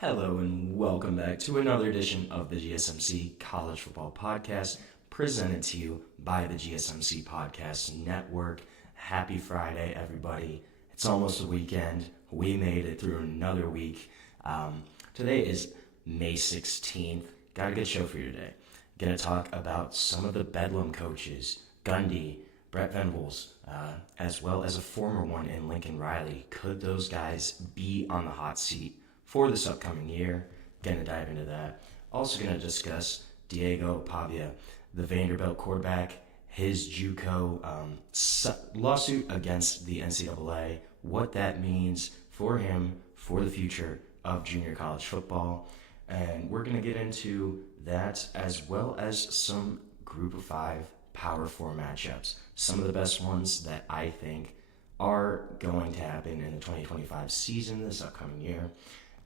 Hello and welcome back to another edition of the GSMC College Football Podcast, presented to you by the GSMC Podcast Network. Happy Friday, everybody. It's almost the weekend. We made it through another week. Today is May 16th. Got a good show for you today. Going to talk about some of the Bedlam coaches, Gundy, Brent Venables, as well as a former one in Lincoln Riley. Could those guys be on the hot seat for this upcoming year? Going to dive into that. Also going to discuss Diego Pavia, the Vanderbilt quarterback, his JUCO lawsuit against the NCAA, what that means for him for the future of junior college football. And we're going to get into that as well as some Group of 5 Power 4 matchups. Some of the best ones that I think are going to happen in the 2025 season this upcoming year.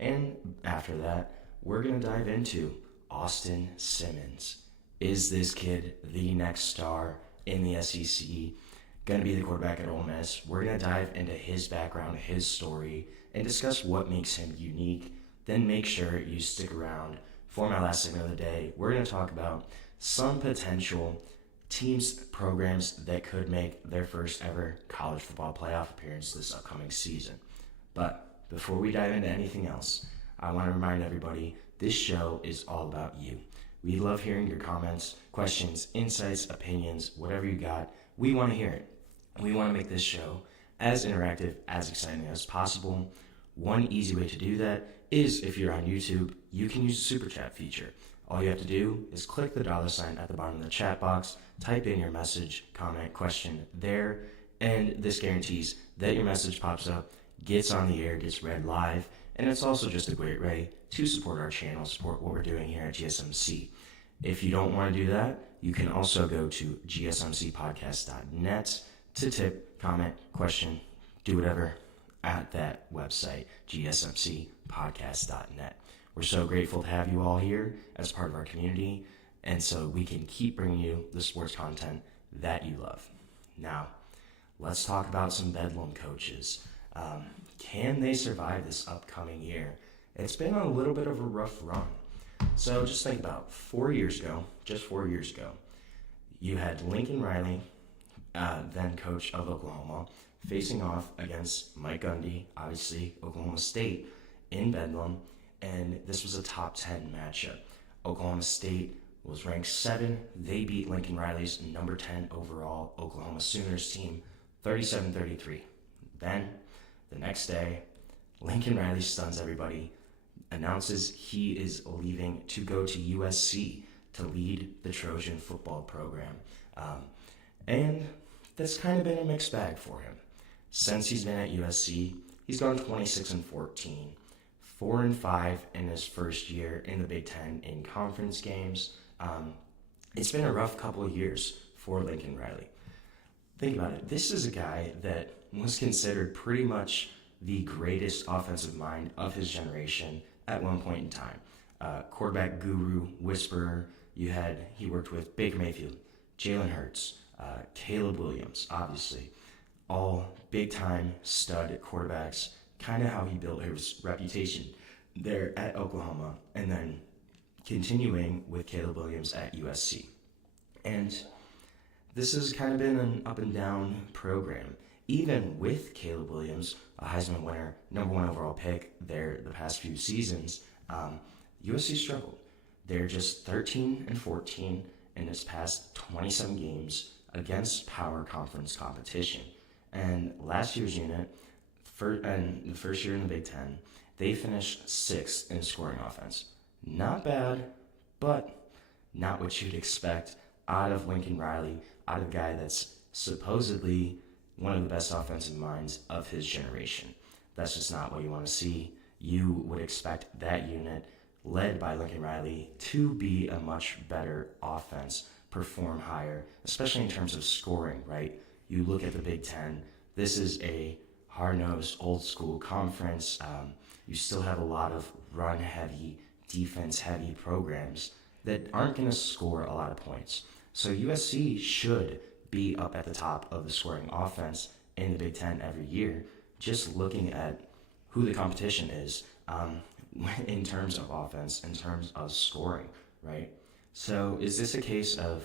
And after that, we're going to dive into Austin Simmons. Is this kid the next star in the SEC? Going to be the quarterback at Ole Miss. We're going to dive into his background, his story, and discuss what makes him unique. Then make sure you stick around for my last segment of the day. We're going to talk about some potential teams, programs that could make their first ever college football playoff appearance this upcoming season. But before we dive into anything else, I want to remind everybody this show is all about you. We love hearing your comments, questions, insights, opinions, whatever you got. We want to hear it. We want to make this show as interactive, as exciting as possible. One easy way to do that is if you're on YouTube, you can use the Super Chat feature. All you have to do is click the $ at the bottom of the chat box, type in your message, comment, question there, and this guarantees that your message pops up, gets on the air, gets read live, and it's also just a great way to support our channel, support what we're doing here at GSMC. If you don't want to do that, you can also go to gsmcpodcast.net to tip, comment, question, do whatever at that website, gsmcpodcast.net. We're so grateful to have you all here as part of our community, and so we can keep bringing you the sports content that you love. Now, let's talk about some Bedlam coaches. Can they survive this upcoming year? It's been a little bit of a rough run. So just think about 4 years ago, you had Lincoln Riley, then coach of Oklahoma, facing off against Mike Gundy, obviously Oklahoma State, in Bedlam, and this was a top 10 matchup. Oklahoma State was ranked 7. They beat Lincoln Riley's number 10 overall Oklahoma Sooners team 37-33. Then the next day, Lincoln Riley stuns everybody, announces he is leaving to go to USC to lead the Trojan football program. And that's kind of been a mixed bag for him. Since he's been at USC, he's gone 26-14, 4-5 in his first year in the Big Ten in conference games. It's been a rough couple of years for Lincoln Riley. Think about it. This is a guy that was considered pretty much the greatest offensive mind of his generation at one point in time. Quarterback guru, whisperer. He worked with Baker Mayfield, Jalen Hurts, Caleb Williams, obviously. All big-time stud quarterbacks. Kind of how he built his reputation there at Oklahoma, and then continuing with Caleb Williams at USC. And this has kind of been an up-and-down program. Even with Caleb Williams, a Heisman winner, number 1 overall pick there the past few seasons, USC struggled. They're just 13-14 in its past 27 games against power conference competition. And last year's unit, and the first year in the Big Ten, they finished 6th in scoring offense. Not bad, but not what you'd expect out of Lincoln Riley, out of a guy that's supposedly one of the best offensive minds of his generation. That's just not what you want to see. You would expect that unit, led by Lincoln Riley, to be a much better offense, perform higher, especially in terms of scoring, right? You look at the Big Ten, this is a hard-nosed, old-school conference. You still have a lot of run-heavy, defense-heavy programs that aren't going to score a lot of points. So USC should be up at the top of the scoring offense in the Big Ten every year. Just looking at who the competition is, in terms of offense, in terms of scoring, right? So is this a case of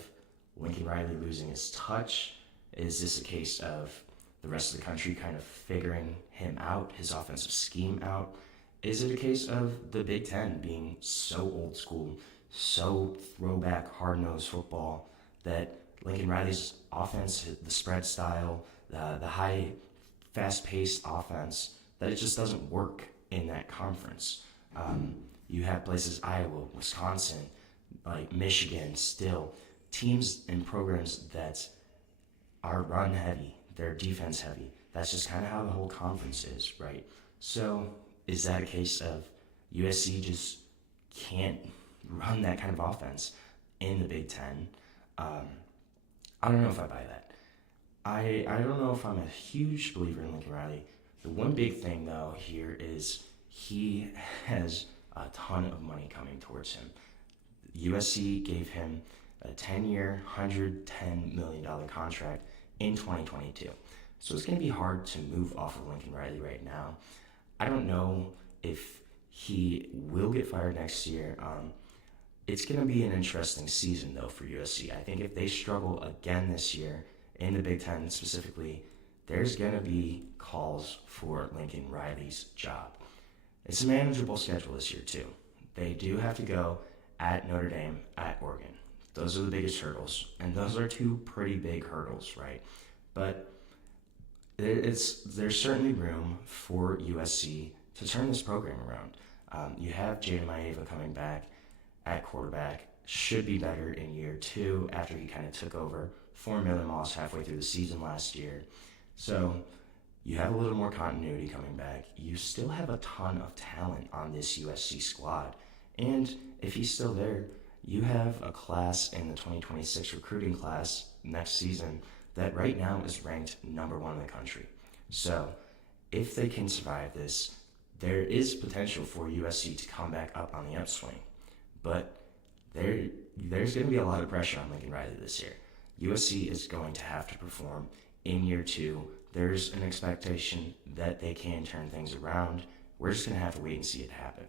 Lincoln Riley losing his touch? Is this a case of the rest of the country kind of figuring him out, his offensive scheme out? Is it a case of the Big Ten being so old school, so throwback, hard-nosed football that Lincoln Riley's offense, the spread style, the high, fast-paced offense, that it just doesn't work in that conference? You have places, Iowa, Wisconsin, like Michigan, still, teams and programs that are run heavy, they're defense heavy. That's just kind of how the whole conference is, right? So is that a case of USC just can't run that kind of offense in the Big Ten? I don't know if I buy that. I don't know if I'm a huge believer in Lincoln Riley. The one big thing, though, here is he has a ton of money coming towards him. USC gave him a 10-year, $110 million contract in 2022. So it's going to be hard to move off of Lincoln Riley right now. I don't know if he will get fired next year. It's going to be an interesting season, though, for USC. I think if they struggle again this year, in the Big Ten specifically, there's going to be calls for Lincoln Riley's job. It's a manageable schedule this year, too. They do have to go at Notre Dame, at Oregon. Those are the biggest hurdles, and those are two pretty big hurdles, right? But there's certainly room for USC to turn this program around. You have Jada Maeva coming back at quarterback, should be better in year 2 after he kind of took over for Miller Moss halfway through the season last year. So you have a little more continuity coming back. You still have a ton of talent on this USC squad. And if he's still there, you have a class in the 2026 recruiting class next season that right now is ranked number 1 in the country. So if they can survive this, there is potential for USC to come back up on the upswing. But there's going to be a lot of pressure on Lincoln Riley this year. USC is going to have to perform in year 2. There's an expectation that they can turn things around. We're just going to have to wait and see it happen.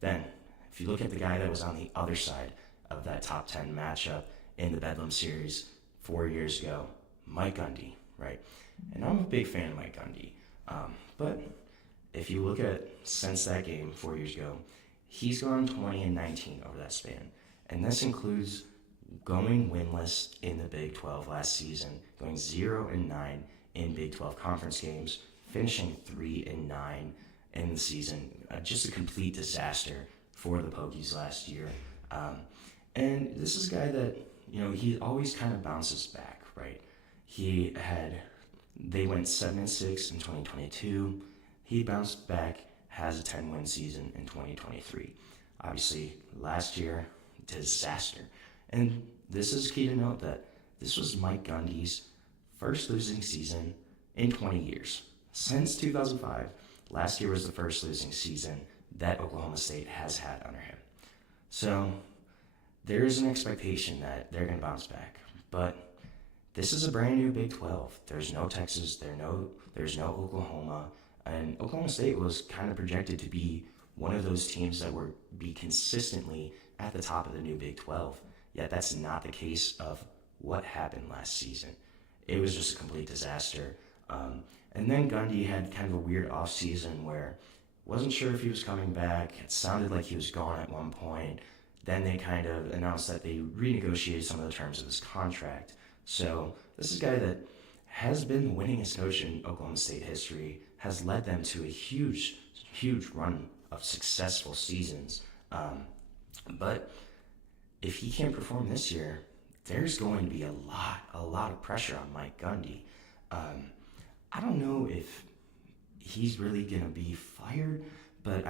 Then, if you look at the guy that was on the other side of that top 10 matchup in the Bedlam series 4 years ago, Mike Gundy, right? And I'm a big fan of Mike Gundy. But if you look at since that game 4 years ago, he's gone 20-19 over that span. And this includes going winless in the Big 12 last season, going 0-9 in Big 12 conference games, finishing 3-9 in the season. Just a complete disaster for the Pokies last year. And this is a guy that, he always kind of bounces back, right? They went 7-6 in 2022. He bounced back, has a 10-win season in 2023. Obviously, last year, disaster. And this is key to note that this was Mike Gundy's first losing season in 20 years. Since 2005, last year was the first losing season that Oklahoma State has had under him. So there is an expectation that they're going to bounce back. But this is a brand new Big 12. There's no Texas, there's no Oklahoma. And Oklahoma State was kind of projected to be one of those teams that would be consistently at the top of the new Big 12. Yet that's not the case of what happened last season. It was just a complete disaster. And then Gundy had kind of a weird offseason where wasn't sure if he was coming back. It sounded like he was gone at one point. Then they kind of announced that they renegotiated some of the terms of his contract. So this is a guy that has been the winningest coach in Oklahoma State history, has led them to a huge, huge run of successful seasons. But if he can't perform this year, there's going to be a lot of pressure on Mike Gundy. I don't know if he's really going to be fired, but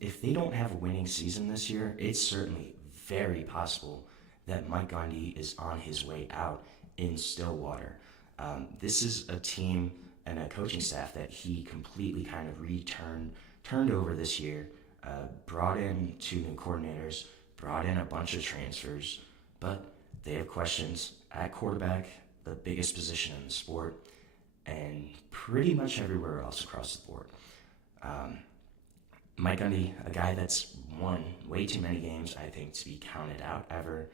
if they don't have a winning season this year, it's certainly very possible that Mike Gundy is on his way out in Stillwater. This is a team and a coaching staff that he completely kind of turned over this year, brought in 2 new coordinators, brought in a bunch of transfers, but they have questions at quarterback, the biggest position in the sport, and pretty much everywhere else across the board. Mike Gundy, a guy that's won way too many games, I think, to be counted out ever.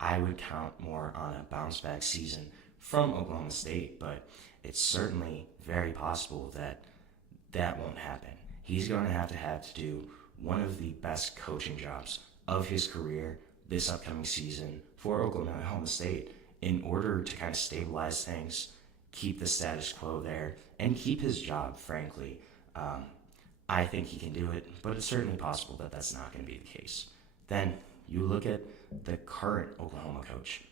I would count more on a bounce-back season from Oklahoma State, but it's certainly very possible that won't happen. He's going to have to do one of the best coaching jobs of his career this upcoming season for Oklahoma State in order to kind of stabilize things, keep the status quo there, and keep his job, frankly. I think he can do it, but it's certainly possible that that's not going to be the case. Then you look at the current Oklahoma coach,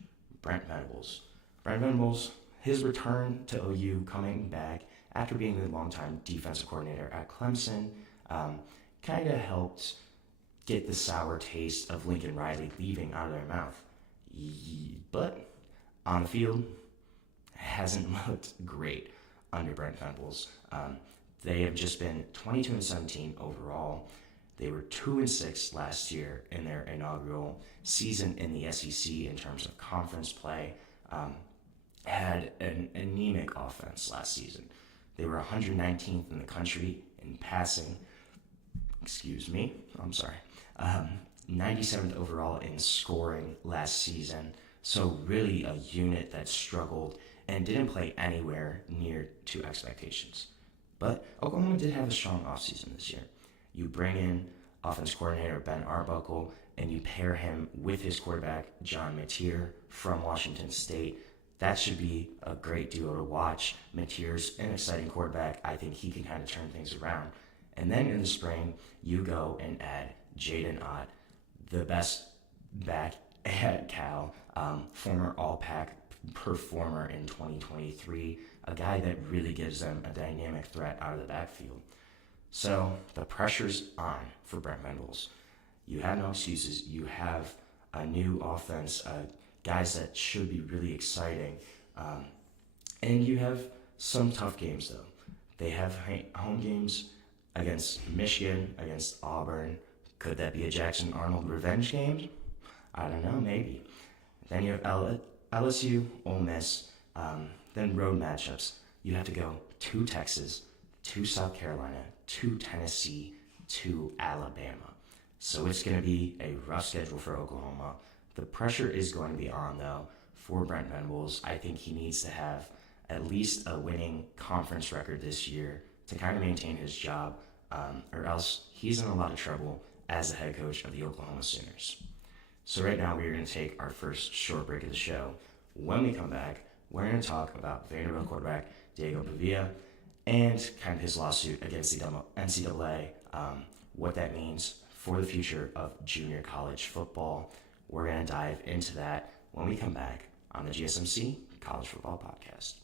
Brent Venables. Brent Venables, his return to OU, coming back after being the longtime defensive coordinator at Clemson, kind of helped get the sour taste of Lincoln Riley leaving out of their mouth. But on the field, hasn't looked great under Brent Venables. They have just been 22-17 overall. They were 2-6 last year in their inaugural season in the SEC in terms of conference play. Had an anemic offense last season. They were 119th in the country in passing. 97th overall in scoring last season. So really a unit that struggled and didn't play anywhere near to expectations. But Oklahoma did have a strong offseason this year. You bring in offense coordinator Ben Arbuckle, and you pair him with his quarterback, John Mateer from Washington State. That should be a great duo to watch. Mateer's an exciting quarterback. I think he can kind of turn things around. And then in the spring, you go and add Jaden Ott, the best back at Cal, former All-Pac performer in 2023, a guy that really gives them a dynamic threat out of the backfield. So the pressure's on for Brent Venables. You have no excuses. You have a new offense, guys that should be really exciting. And you have some tough games, though. They have home games against Michigan, against Auburn. Could that be a Jackson Arnold revenge game? I don't know, maybe. Then you have LSU, Ole Miss, then road matchups. You have to go to Texas, to South Carolina, to Tennessee, to Alabama. So it's going to be a rough schedule for Oklahoma. The pressure is going to be on, though, for Brent Venables. I think he needs to have at least a winning conference record this year to kind of maintain his job, or else he's in a lot of trouble as the head coach of the Oklahoma Sooners. So right now, we are going to take our first short break of the show. When we come back, we're going to talk about Vanderbilt quarterback Diego Pavia and kind of his lawsuit against the NCAA, what that means for the future of junior college football. We're going to dive into that when we come back on the GSMC College Football Podcast.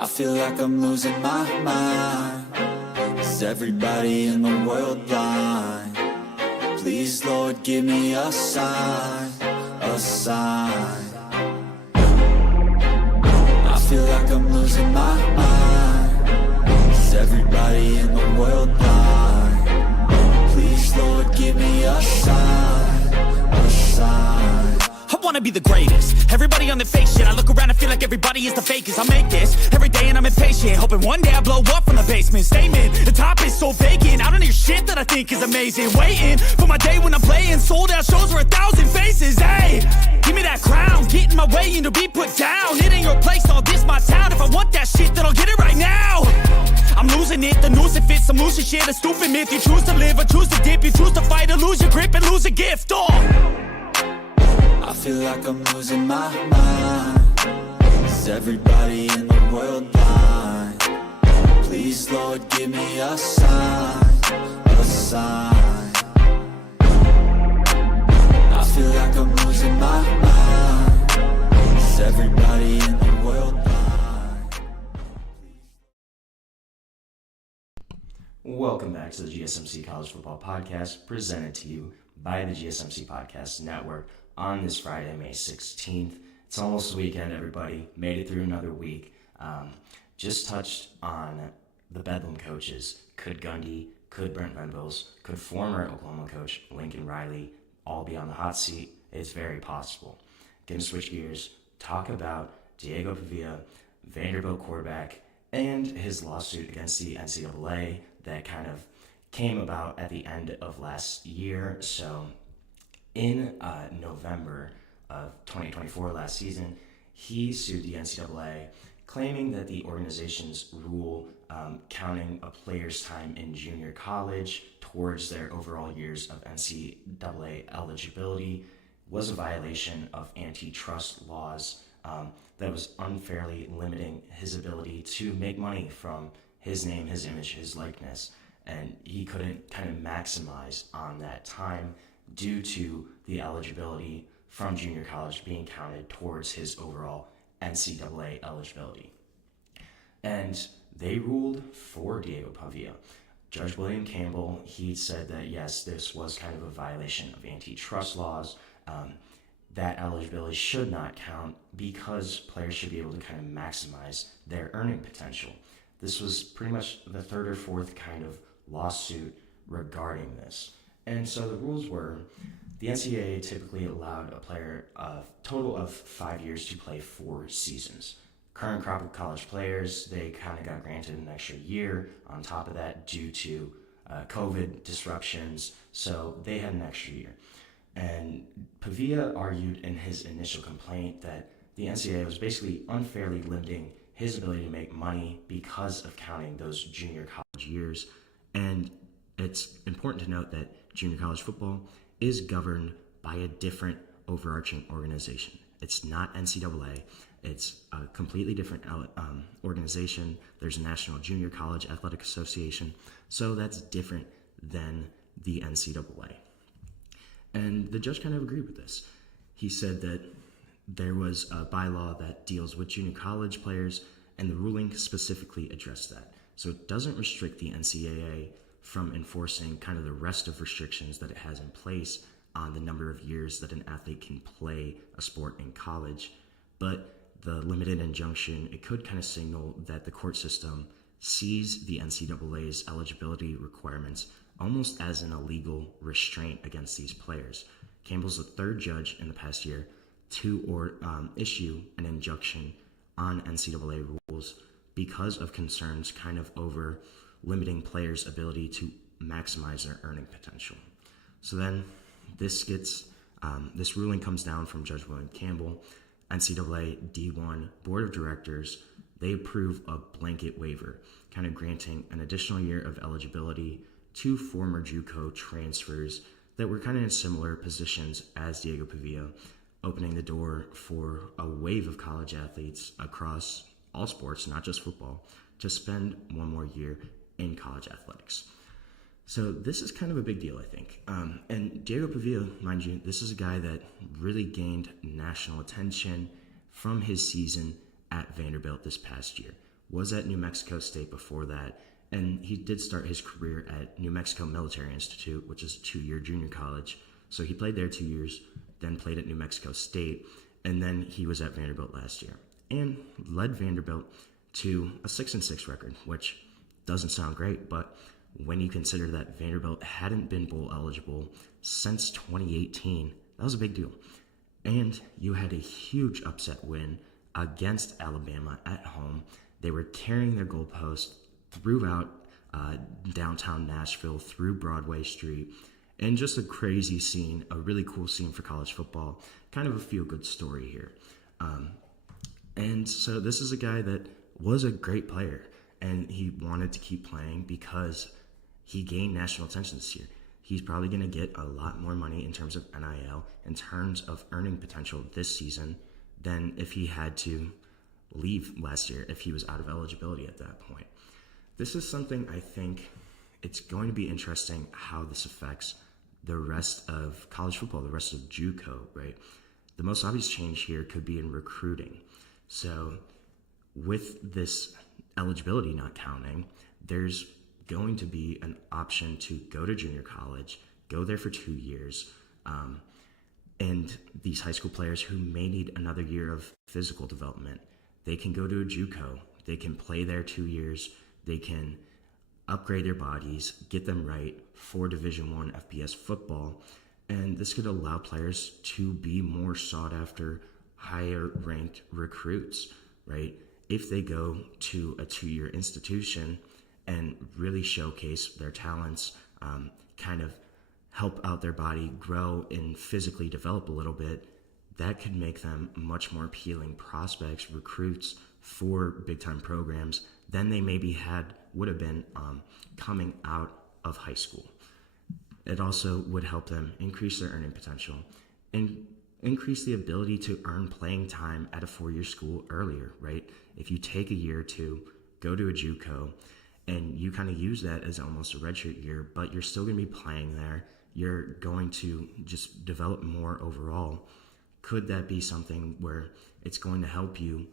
I feel like I'm losing my mind. Is everybody in the world blind? Please, Lord, give me a sign, a sign. I feel like I'm losing my mind. Is everybody in the world blind? Please, Lord, give me a sign, a sign. I wanna be the greatest. Everybody on the fake shit. I look around and feel like everybody is the fakest. I make this every day and I'm impatient, hoping one day I blow up from the basement. Statement, the top is so vacant. I don't hear shit that I think is amazing. Waiting for my day when I'm playing sold out shows for 1,000 faces. Hey, give me that crown, get in my way and to be put down. It ain't your place, all this my town. If I want that shit, then I'll get it right now. I'm losing it, the noose it fits, some losing shit, a stupid myth. You choose to live or choose to dip, you choose to fight or lose your grip and lose a gift. I feel like I'm losing my mind. Is everybody in the world blind? Please, Lord, give me a sign, a sign. I feel like I'm losing my mind. Is everybody in the world blind? Welcome back to the GSMC College Football Podcast, presented to you by the GSMC Podcast Network on this Friday, May 16th. It's almost the weekend, everybody. Made it through another week. Just touched on the Bedlam coaches. Could Gundy, could Brent Venables, could former Oklahoma coach Lincoln Riley all be on the hot seat? It's very possible. Gonna switch gears, talk about Diego Pavia, Vanderbilt quarterback, and his lawsuit against the NCAA that kind of came about at the end of last year. So in November of 2024, last season, he sued the NCAA, claiming that the organization's rule counting a player's time in junior college towards their overall years of NCAA eligibility was a violation of antitrust laws that was unfairly limiting his ability to make money from his name, his image, his likeness. And he couldn't kind of maximize on that time due to the eligibility from junior college being counted towards his overall NCAA eligibility. And they ruled for Diego Pavia. Judge William Campbell, he said that yes, this was kind of a violation of antitrust laws. That eligibility should not count because players should be able to kind of maximize their earning potential. This was pretty much the third or fourth kind of lawsuit regarding this. And so the rules were, the NCAA typically allowed a player a total of 5 years to play 4 seasons. Current crop of college players, they kind of got granted an extra year on top of that due to COVID disruptions, so they had an extra year. And Pavia argued in his initial complaint that the NCAA was basically unfairly limiting his ability to make money because of counting those junior college years. And it's important to note that junior college football is governed by a different overarching organization. It's not NCAA. It's a completely different organization. There's a National Junior College Athletic Association, so that's different than the NCAA. And the judge kind of agreed with this. He said that there was a bylaw that deals with junior college players, and the ruling specifically addressed that. So it doesn't restrict the NCAA from enforcing kind of the rest of restrictions that it has in place on the number of years that an athlete can play a sport in college. But the limited injunction, it could kind of signal that the court system sees the NCAA's eligibility requirements almost as an illegal restraint against these players. Campbell's the third judge in the past year to issue an injunction on NCAA rules because of concerns kind of over limiting players' ability to maximize their earning potential. So then this ruling comes down from Judge William Campbell. NCAA D1 Board of Directors, they approve a blanket waiver, kind of granting an additional year of eligibility to former JUCO transfers that were kind of in similar positions as Diego Pavia, opening the door for a wave of college athletes across all sports, not just football, to spend one more year in college athletics. So this is kind of a big deal, I think. And Diego Pavia, mind you, this is a guy that really gained national attention from his season at Vanderbilt this past year. Was at New Mexico State before that, and he did start his career at New Mexico Military Institute, which is a 2-year junior college. So he played there 2 years, then played at New Mexico State, and then he was at Vanderbilt last year and led Vanderbilt to a 6-6 record, which doesn't sound great, but when you consider that Vanderbilt hadn't been bowl eligible since 2018, that was a big deal. And you had a huge upset win against Alabama at home. They were carrying their goalpost throughout downtown Nashville, through Broadway Street, and just a crazy scene, a really cool scene for college football, kind of a feel-good story here. And so this is a guy that was a great player, and he wanted to keep playing because he gained national attention this year. He's probably going to get a lot more money in terms of NIL, in terms of earning potential this season, than if he had to leave last year, if he was out of eligibility at that point. This is something I think it's going to be interesting how this affects the rest of college football, the rest of JUCO, right? The most obvious change here could be in recruiting. So with this eligibility not counting, there's going to be an option to go to junior college, go there for 2 years, and these high school players who may need another year of physical development, they can go to a JUCO, they can play there 2 years, they can upgrade their bodies, get them right for Division I FBS football, and this could allow players to be more sought after, higher ranked recruits, right? if they go to a 2-year institution and really showcase their talents, kind of help out their body grow and physically develop a little bit, that could make them much more appealing prospects, recruits for big-time programs than they maybe would have been coming out of high school. It also would help them increase their earning potential and increase the ability to earn playing time at a 4-year school earlier, right? If you take a year or two, go to a JUCO, and you kind of use that as almost a redshirt year, but you're still going to be playing there. You're going to just develop more overall. Could that be something where it's going to help you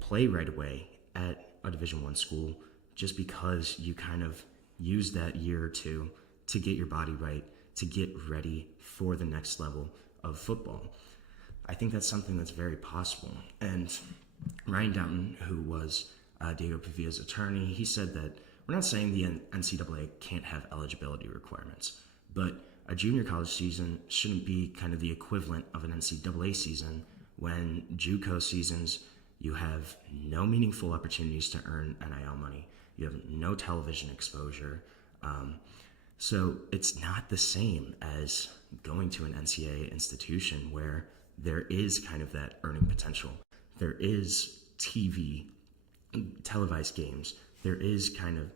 play right away at a Division I school just because you kind of use that year or two to get your body right, to get ready for the next level of football? I think that's something that's very possible. And Ryan Downton, who was Diego Pavilla's attorney, he said that we're not saying the NCAA can't have eligibility requirements, but a junior college season shouldn't be kind of the equivalent of an NCAA season when JUCO seasons, you have no meaningful opportunities to earn NIL money. You have no television exposure. So it's not the same as going to an NCAA institution where there is kind of that earning potential. There is TV, televised games. There is kind of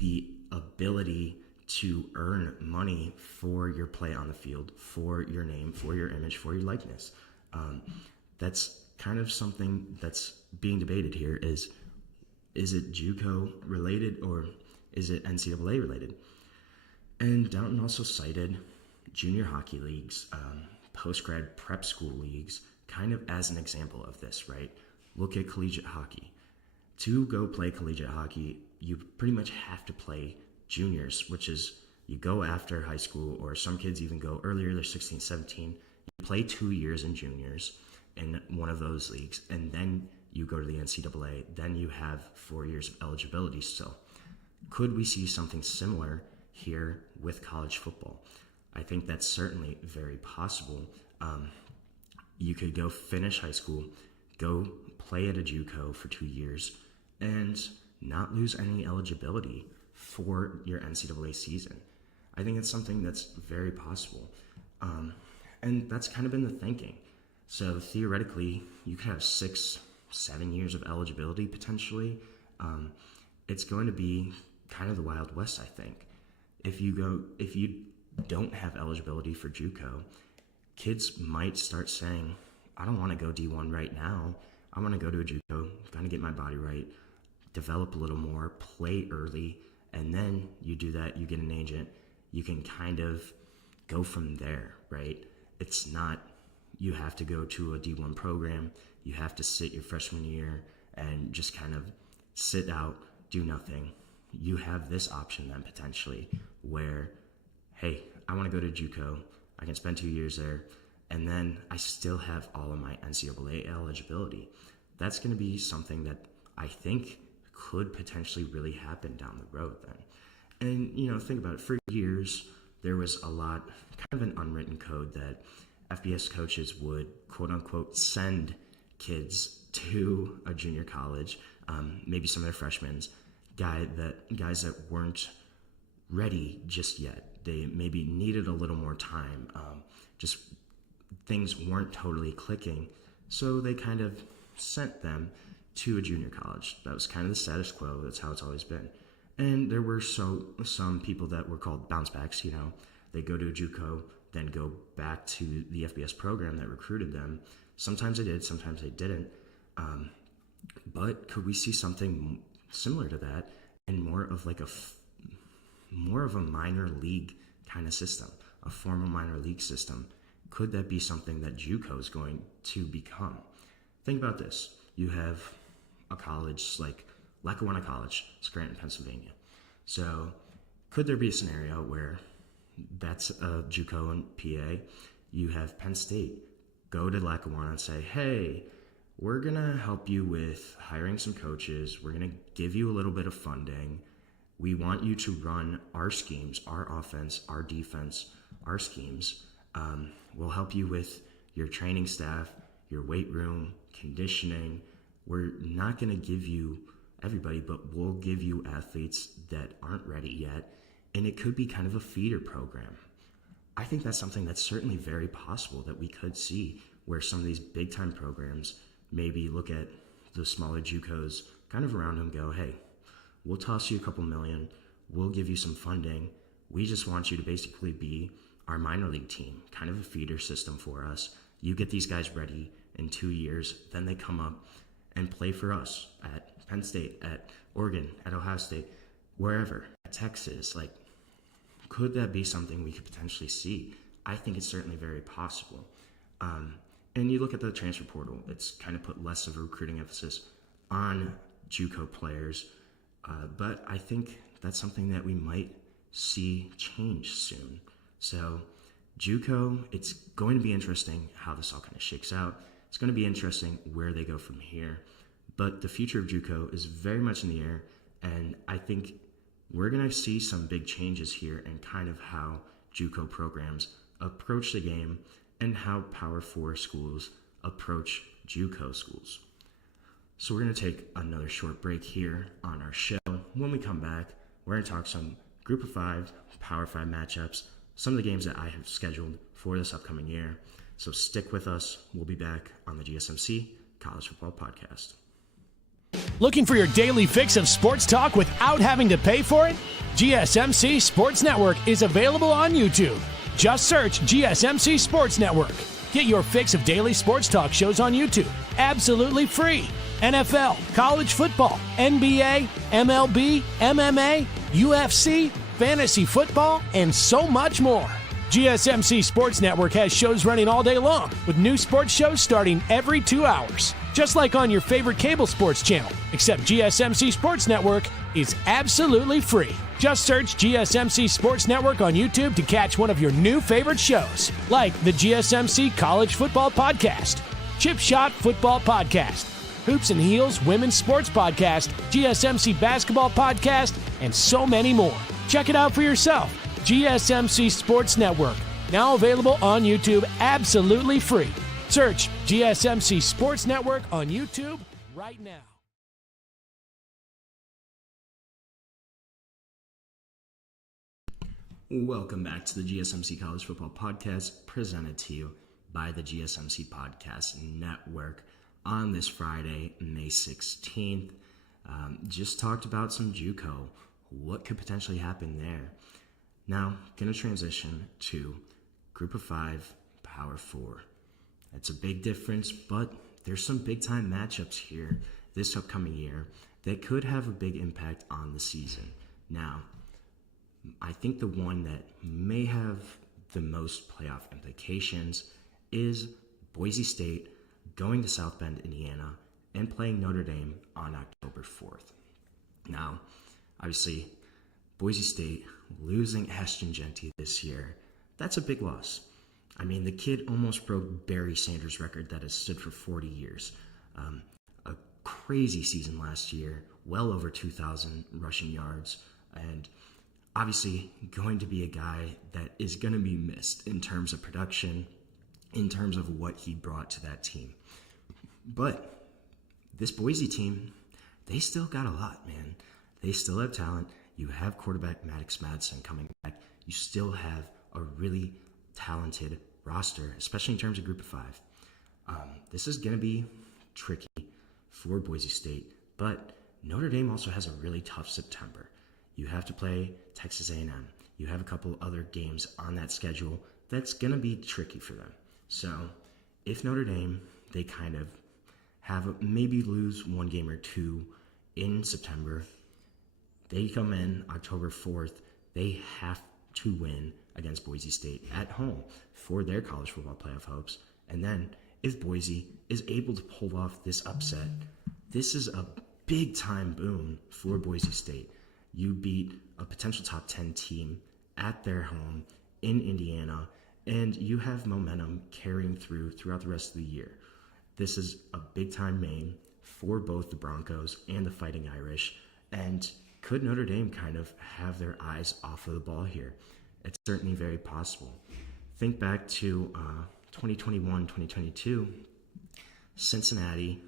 the ability to earn money for your play on the field, for your name, for your image, for your likeness. That's kind of something that's being debated here is it JUCO related or is it NCAA related? And Downton also cited junior hockey leagues, post-grad prep school leagues, kind of as an example of this, right? Look at collegiate hockey. To go play collegiate hockey, you pretty much have to play juniors, which is you go after high school, or some kids even go earlier, they're 16, 17. You play 2 years in juniors in one of those leagues, and then you go to the NCAA, then you have 4 years of eligibility still. Could we see something similar here with college football? I think that's certainly very possible. You could go finish high school, go play at a JUCO for 2 years, and not lose any eligibility for your NCAA season. I think it's something that's very possible. And that's kind of been the thinking. So theoretically, you could have 6-7 years of eligibility potentially. It's going to be kind of the Wild West, I think. If you don't have eligibility for JUCO, kids might start saying, I don't want to go D1 right now. I want to go to a JUCO, kind of get my body right, develop a little more, play early, and then you do that, you get an agent, you can kind of go from there, right? It's not, you have to go to a D1 program, you have to sit your freshman year and just kind of sit out, do nothing. You have this option then potentially where, hey, I want to go to JUCO, I can spend 2 years there, and then I still have all of my NCAA eligibility. That's going to be something that I think could potentially really happen down the road then. And, think about it. For years, there was a lot, kind of an unwritten code that FBS coaches would, quote unquote, send kids to a junior college, maybe some of their freshmen, guys that weren't ready just yet. They maybe needed a little more time. Just things weren't totally clicking. So they kind of sent them to a junior college. That was kind of the status quo. That's how it's always been. And there were some people that were called bounce backs. They go to a JUCO, then go back to the FBS program that recruited them. Sometimes they did, sometimes they didn't. But could we see something similar to that and more of a minor league kind of system, a formal minor league system? Could that be something that JUCO is going to become? Think about this. You have a college like Lackawanna College, Scranton, Pennsylvania. So could there be a scenario where that's a JUCO in PA? You have Penn State go to Lackawanna and say, hey, we're going to help you with hiring some coaches. We're going to give you a little bit of funding. We want you to run our schemes, our offense, our defense, our schemes. We'll help you with your training staff, your weight room, conditioning, we're not going to give you everybody, but we'll give you athletes that aren't ready yet, and it could be kind of a feeder program. I think that's something that's certainly very possible that we could see, where some of these big-time programs maybe look at the smaller JUCOs kind of around them, go, hey, we'll toss you a couple million, we'll give you some funding, we just want you to basically be our minor league team, kind of a feeder system for us. You get these guys ready in 2 years, then they come up and play for us at Penn State, at Oregon, at Ohio State, wherever, at Texas. Like, could that be something we could potentially see? I think it's certainly very possible. And you look at the transfer portal, it's kind of put less of a recruiting emphasis on JUCO players, but I think that's something that we might see change soon. So JUCO, it's going to be interesting how this all kind of shakes out. It's going to be interesting where they go from here. But the future of JUCO is very much in the air, and I think we're going to see some big changes here in kind of how JUCO programs approach the game and how Power 4 schools approach JUCO schools. So we're going to take another short break here on our show. When we come back, we're going to talk some Group of 5, Power 5 matchups, some of the games that I have scheduled for this upcoming year. So stick with us. We'll be back on the GSMC College Football Podcast. Looking for your daily fix of sports talk without having to pay for it? GSMC Sports Network is available on YouTube. Just search GSMC Sports Network. Get your fix of daily sports talk shows on YouTube, absolutely free. NFL, college football, NBA, MLB, MMA, UFC, fantasy football, and so much more. GSMC Sports Network has shows running all day long, with new sports shows starting every 2 hours. Just like on your favorite cable sports channel, except GSMC Sports Network is absolutely free. Just search GSMC Sports Network on YouTube to catch one of your new favorite shows, like the GSMC College Football Podcast, Chip Shot Football Podcast, Hoops and Heels Women's Sports Podcast, GSMC Basketball Podcast, and so many more. Check it out for yourself. GSMC Sports Network, now available on YouTube absolutely free. Search GSMC Sports Network on YouTube right now. Welcome back to the GSMC College Football Podcast, presented to you by the GSMC Podcast Network on this Friday, May 16th. Just talked about some JUCO, what could potentially happen there. Now, going to transition to Group of 5, Power 4. It's a big difference, but there's some big-time matchups here this upcoming year that could have a big impact on the season. Now, I think the one that may have the most playoff implications is Boise State going to South Bend, Indiana, and playing Notre Dame on October 4th. Now, obviously, Boise State losing Ashton Jeanty this year, that's a big loss. I mean, the kid almost broke Barry Sanders' record that has stood for 40 years. A crazy season last year, well over 2,000 rushing yards, and obviously going to be a guy that is going to be missed in terms of production, in terms of what he brought to that team. But this Boise team, they still got a lot, man. They still have talent. You have quarterback Maddox Madsen coming back. You still have a really talented roster, especially in terms of Group of 5. This is going to be tricky for Boise State, but Notre Dame also has a really tough September. You have to play Texas A&M. You have a couple other games on that schedule that's going to be tricky for them. So if Notre Dame, they kind of have maybe lose one game or two in September, they come in October 4th, they have to win against Boise State at home for their college football playoff hopes. And then if Boise is able to pull off this upset, this is a big-time boon for Boise State. You beat a potential top 10 team at their home in Indiana, and you have momentum carrying throughout the rest of the year. This is a big-time main for both the Broncos and the Fighting Irish, and could Notre Dame kind of have their eyes off of the ball here? It's certainly very possible. Think back to 2021, 2022. Cincinnati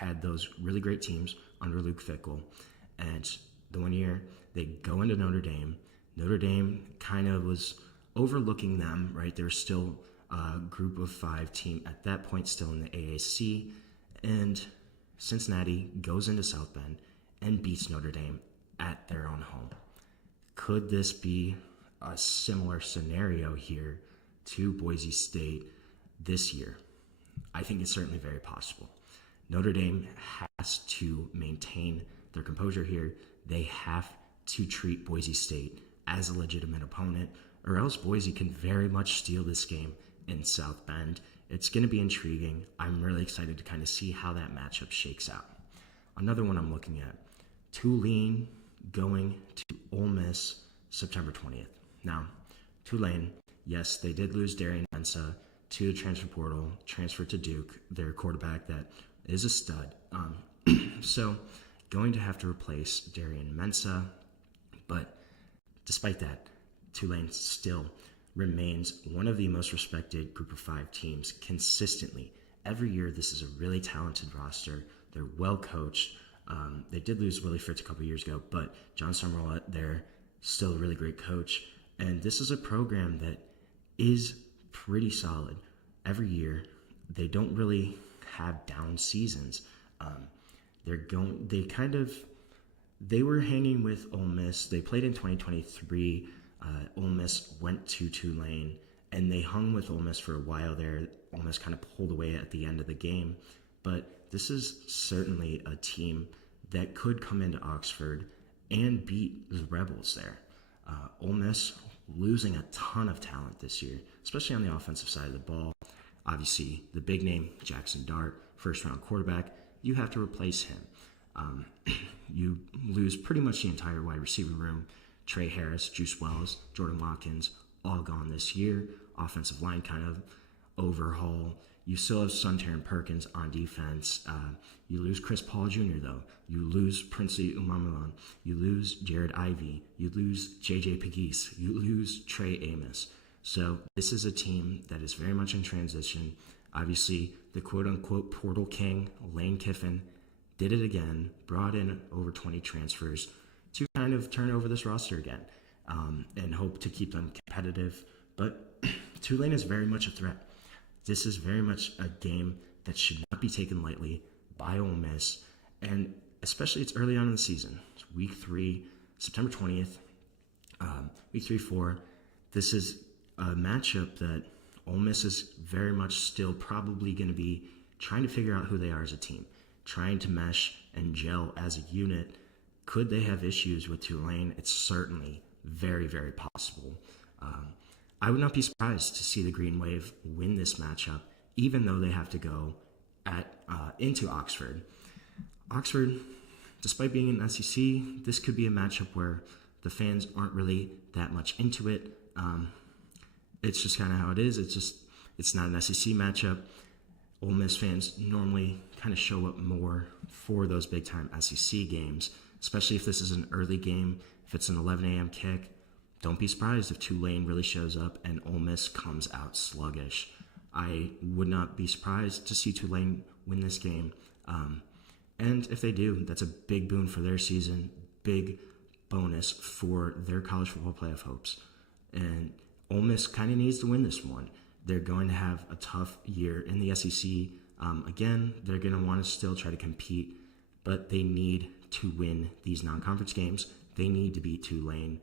had those really great teams under Luke Fickell. And the one year they go into Notre Dame. Notre Dame kind of was overlooking them, right? They were still a group of 5 team at that point, still in the AAC. And Cincinnati goes into South Bend and beats Notre Dame at their own home. Could this be a similar scenario here to Boise State this year? I think it's certainly very possible. Notre Dame has to maintain their composure here. They have to treat Boise State as a legitimate opponent, or else Boise can very much steal this game in South Bend. It's going to be intriguing. I'm really excited to kind of see how that matchup shakes out. Another one I'm looking at, Tulane going to Ole Miss September 20th. Now, Tulane, yes, they did lose Darian Mensah to the transfer portal, transferred to Duke, their quarterback that is a stud. So going to have to replace Darian Mensah, but despite that, Tulane still remains one of the most respected group of 5 teams consistently. Every year, this is a really talented roster. They're well coached. They did lose Willie Fritz a couple years ago, but John Summerall, they're still a really great coach. And this is a program that is pretty solid. Every year, they don't really have down seasons. They were hanging with Ole Miss. They played in 2023. Ole Miss went to Tulane, and they hung with Ole Miss for a while there. Ole Miss kind of pulled away at the end of the game. But this is certainly a team that could come into Oxford and beat the Rebels there. Ole Miss losing a ton of talent this year, especially on the offensive side of the ball. Obviously, the big name, Jackson Dart, first-round quarterback, you have to replace him. You lose pretty much the entire wide receiver room. Trey Harris, Juice Wells, Jordan Watkins, all gone this year. Offensive line kind of overhaul. You still have Suntaryn Perkins on defense. You lose Chris Paul Jr., though. You lose Princey Umamulan. You lose Jared Ivey. You lose J.J. Pegues. You lose Trey Amos. So this is a team that is very much in transition. Obviously, the quote-unquote portal king, Lane Kiffin, did it again, brought in over 20 transfers to kind of turn over this roster again and hope to keep them competitive. But Tulane is very much a threat. This is very much a game that should not be taken lightly by Ole Miss, and especially it's early on in the season. It's week 3, September 20th, week 3-4. This is a matchup that Ole Miss is very much still probably going to be trying to figure out who they are as a team, trying to mesh and gel as a unit. Could they have issues with Tulane? It's certainly very, very possible. I would not be surprised to see the Green Wave win this matchup, even though they have to go into Oxford. Oxford, despite being an SEC, this could be a matchup where the fans aren't really that much into it. It's just kind of how it is. It's not an SEC matchup. Ole Miss fans normally kind of show up more for those big-time SEC games, especially if this is an early game, if it's an 11 a.m. kick. Don't be surprised if Tulane really shows up and Ole Miss comes out sluggish. I would not be surprised to see Tulane win this game. And if they do, that's a big boon for their season, big bonus for their college football playoff hopes. And Ole Miss kind of needs to win this one. They're going to have a tough year in the SEC. Again, they're going to want to still try to compete, but they need to win these non-conference games. They need to beat Tulane.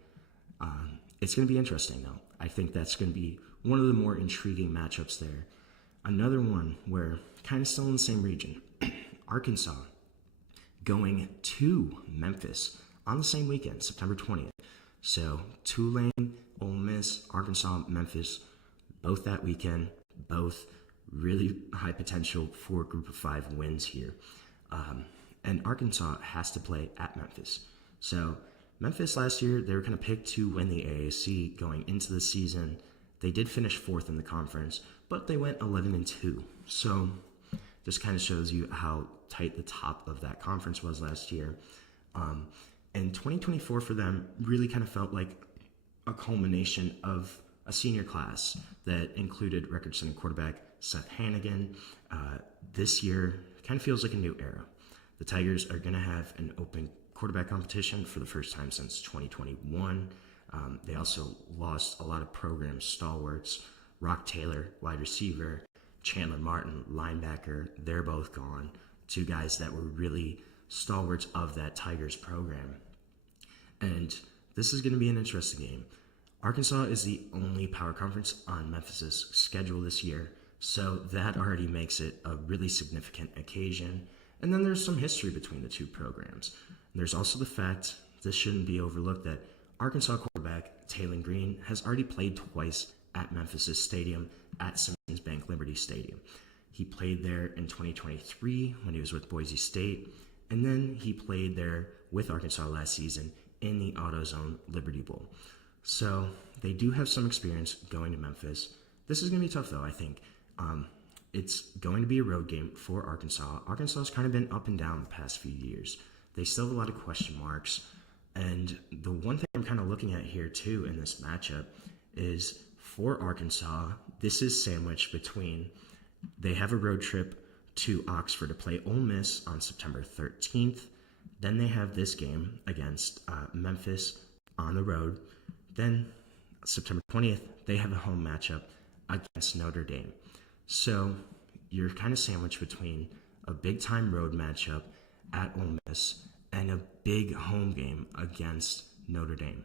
It's going to be interesting, though. I think that's going to be one of the more intriguing matchups there. Another one where kind of still in the same region, Arkansas going to Memphis on the same weekend, September 20th. So Tulane, Ole Miss, Arkansas, Memphis, both that weekend, both really high potential for a group of 5 wins here. And Arkansas has to play at Memphis. So Memphis last year, they were kind of picked to win the AAC going into the season. They did finish 4th in the conference, but they went 11-2. So just kind of shows you how tight the top of that conference was last year. And 2024 for them really kind of felt like a culmination of a senior class that included record-setting quarterback Seth Hannigan. This year kind of feels like a new era. The Tigers are going to have an open quarterback competition for the first time since 2021. They also lost a lot of program stalwarts. Rock Taylor, wide receiver, Chandler Martin, linebacker, they're both gone. Two guys that were really stalwarts of that Tigers program. And this is going to be an interesting game. Arkansas is the only power conference on Memphis's schedule this year, so that already makes it a really significant occasion. And then there's some history between the two programs. There's also the fact, this shouldn't be overlooked, that Arkansas quarterback Taylon Green has already played twice at Memphis's stadium at Simmons Bank Liberty Stadium. He played there in 2023 when he was with Boise State, and then he played there with Arkansas last season in the AutoZone Liberty Bowl. So they do have some experience going to Memphis. This is going to be tough, though, I think. It's going to be a road game for Arkansas. Arkansas has kind of been up and down the past few years. They still have a lot of question marks. And the one thing I'm kind of looking at here, too, in this matchup is for Arkansas, this is sandwiched between they have a road trip to Oxford to play Ole Miss on September 13th. Then they have this game against Memphis on the road. Then September 20th, they have a home matchup against Notre Dame. So you're kind of sandwiched between a big-time road matchup at Ole Miss and a big home game against Notre Dame.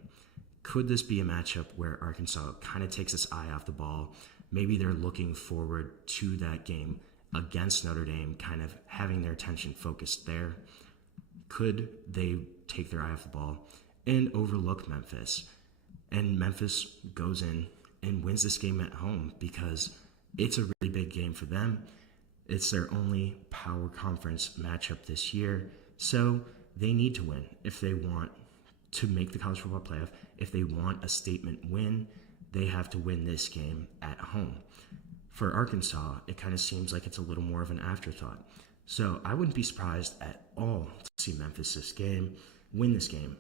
Could this be a matchup where Arkansas kind of takes its eye off the ball? Maybe they're looking forward to that game against Notre Dame, kind of having their attention focused there. Could they take their eye off the ball and overlook Memphis? And Memphis goes in and wins this game at home because it's a really big game for them. It's their only power conference matchup this year. So they need to win if they want to make the college football playoff. If they want a statement win, they have to win this game at home. For Arkansas, it kind of seems like it's a little more of an afterthought. So I wouldn't be surprised at all to see Memphis win this game.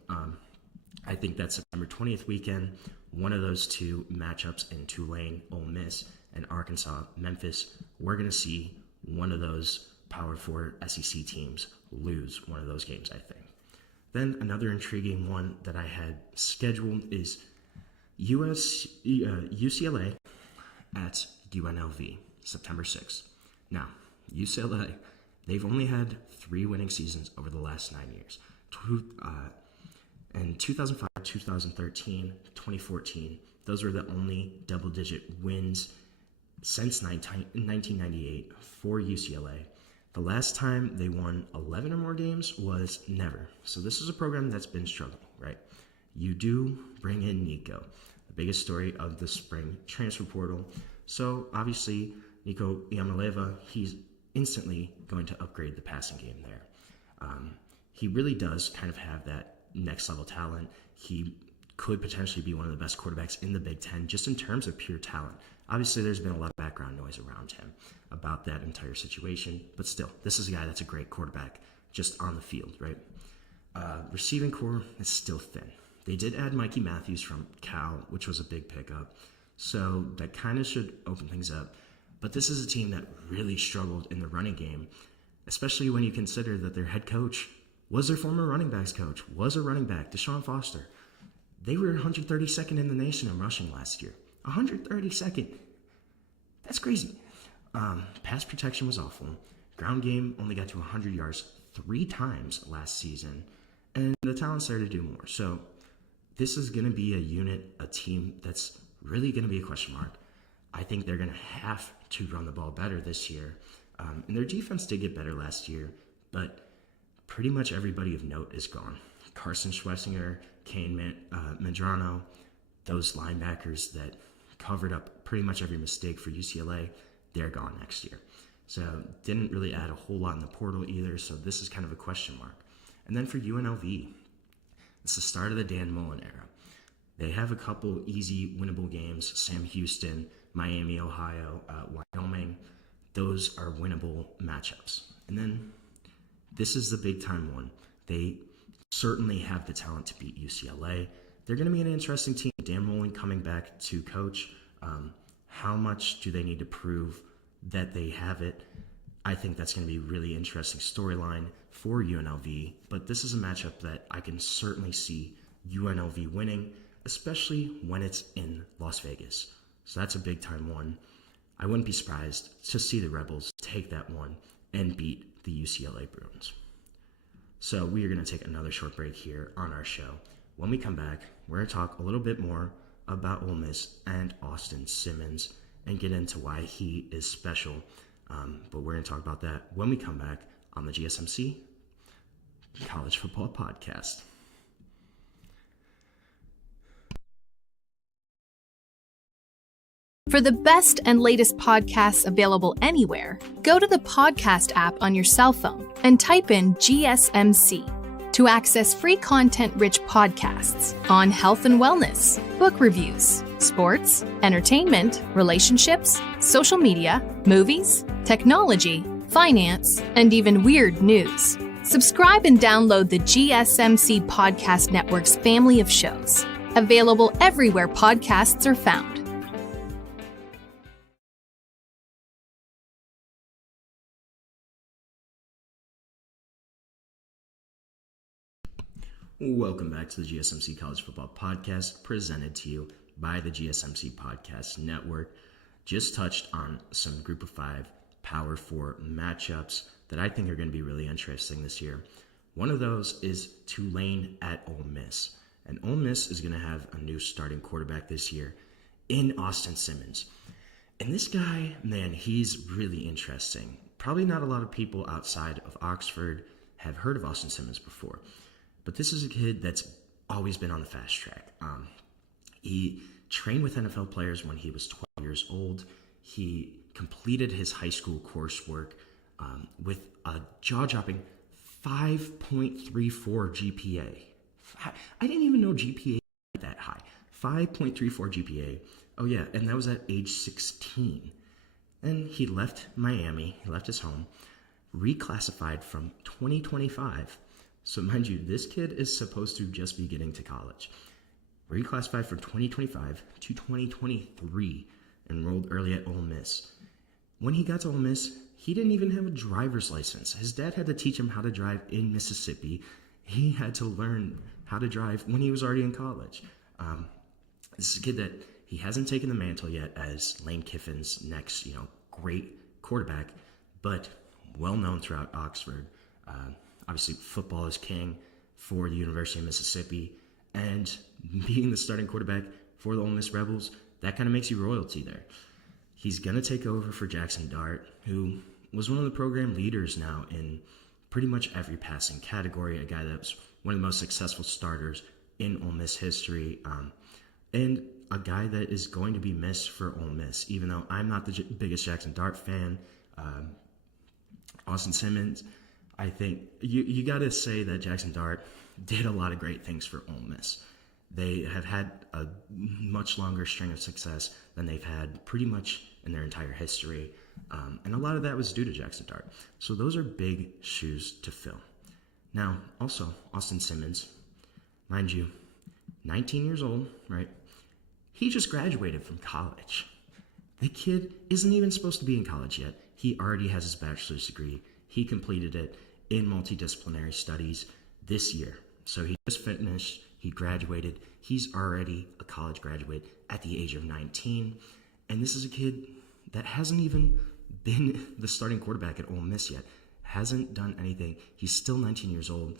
I think that September 20th weekend, one of those two matchups in Tulane, Ole Miss, and Arkansas, Memphis, we're going to see one of those Power 4 SEC teams lose one of those games, I think. Then another intriguing one that I had scheduled is UCLA at UNLV, September 6th. Now, UCLA, they've only had 3 winning seasons over the last 9 years. In 2005, 2013, 2014, those were the only double-digit wins since 1998 for UCLA. The last time they won 11 or more games was never. So this is a program that's been struggling, right? You do bring in Nico, the biggest story of the spring transfer portal. So obviously, Nico Yamaleva, he's instantly going to upgrade the passing game there. He really does kind of have that next level talent. He could potentially be one of the best quarterbacks in the Big Ten, just in terms of pure talent. Obviously, there's been a lot of background noise around him about that entire situation, but still, this is a guy that's a great quarterback just on the field, right? Receiving core is still thin. They did add Mikey Matthews from Cal, which was a big pickup, so that kind of should open things up. But this is a team that really struggled in the running game, especially when you consider that their head coach was their former running backs coach, was a running back, Deshaun Foster. They were 132nd in the nation in rushing last year. 132nd. That's crazy. Pass protection was awful. Ground game only got to 100 yards 3 times last season. And the talent's there to do more. So this is going to be a unit, a team that's really going to be a question mark. I think they're going to have to run the ball better this year. And their defense did get better last year, but pretty much everybody of note is gone. Carson Schwessinger, Kane Medrano, those linebackers that covered up pretty much every mistake for UCLA, they're gone next year. So didn't really add a whole lot in the portal either, so this is kind of a question mark. And then for UNLV, it's the start of the Dan Mullen era. They have a couple easy winnable games, Sam Houston, Miami, Ohio, Wyoming. Those are winnable matchups. And then this is the big time one. They certainly have the talent to beat UCLA. They're going to be an interesting team. Dan Mullen coming back to coach. How much do they need to prove that they have it? I think that's going to be a really interesting storyline for UNLV, but this is a matchup that I can certainly see UNLV winning, especially when it's in Las Vegas. So that's a big time one. I wouldn't be surprised to see the Rebels take that one and beat the UCLA Bruins. So we are going to take another short break here on our show. When we come back, we're going to talk a little bit more about Ole Miss and Austin Simmons and get into why he is special. But we're going to talk about that when we come back on the GSMC College Football Podcast. For the best and latest podcasts available anywhere, go to the podcast app on your cell phone and type in GSMC to access free content-rich podcasts on health and wellness, book reviews, sports, entertainment, relationships, social media, movies, technology, finance, and even weird news. Subscribe and download the GSMC Podcast Network's family of shows, available everywhere podcasts are found. Welcome back to the GSMC College Football Podcast, presented to you by the GSMC Podcast Network. Just touched on some Group of 5 Power 4 matchups that I think are going to be really interesting this year. One of those is Tulane at Ole Miss. And Ole Miss is going to have a new starting quarterback this year in Austin Simmons. And this guy, man, he's really interesting. Probably not a lot of people outside of Oxford have heard of Austin Simmons before. But this is a kid that's always been on the fast track. He trained with NFL players when he was 12 years old. He completed his high school coursework with a jaw-dropping 5.34 GPA. I didn't even know GPA was that high. 5.34 GPA. Oh yeah, and that was at age 16. And he left Miami, he left his home, reclassified from 2025. So mind you, this kid is supposed to just be getting to college. Reclassified from 2025 to 2023, enrolled early at Ole Miss. When he got to Ole Miss, he didn't even have a driver's license. His dad had to teach him how to drive in Mississippi. He had to learn how to drive when he was already in college. This is a kid that he hasn't taken the mantle yet as Lane Kiffin's next, great quarterback, but well known throughout Oxford. Obviously, football is king for the University of Mississippi, and being the starting quarterback for the Ole Miss Rebels, that kind of makes you royalty there. He's going to take over for Jackson Dart, who was one of the program leaders now in pretty much every passing category, a guy that was one of the most successful starters in Ole Miss history, and a guy that is going to be missed for Ole Miss, even though I'm not the biggest Jackson Dart fan. Austin Simmons, I think you got to say that Jackson Dart did a lot of great things for Ole Miss. They have had a much longer string of success than they've had pretty much in their entire history. And a lot of that was due to Jackson Dart. So those are big shoes to fill. Now, also, Austin Simmons, mind you, 19 years old, right? He just graduated from college. The kid isn't even supposed to be in college yet. He already has his bachelor's degree. He completed it in multidisciplinary studies this year. So he just finished, he graduated. He's already a college graduate at the age of 19. And this is a kid that hasn't even been the starting quarterback at Ole Miss yet. Hasn't done anything. He's still 19 years old.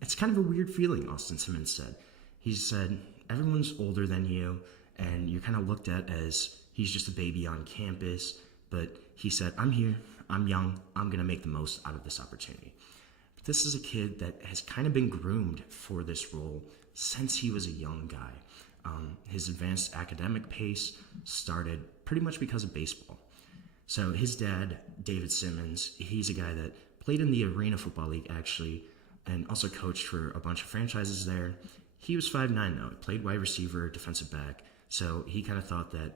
It's kind of a weird feeling, Austin Simmons said. He said, everyone's older than you, and you're kind of looked at as he's just a baby on campus. But he said, I'm here, I'm young, I'm going to make the most out of this opportunity. But this is a kid that has kind of been groomed for this role since he was a young guy. His advanced academic pace started pretty much because of baseball. So his dad, David Simmons, he's a guy that played in the Arena Football League, actually, and also coached for a bunch of franchises there. He was 5'9", though. Played wide receiver, defensive back. So he kind of thought that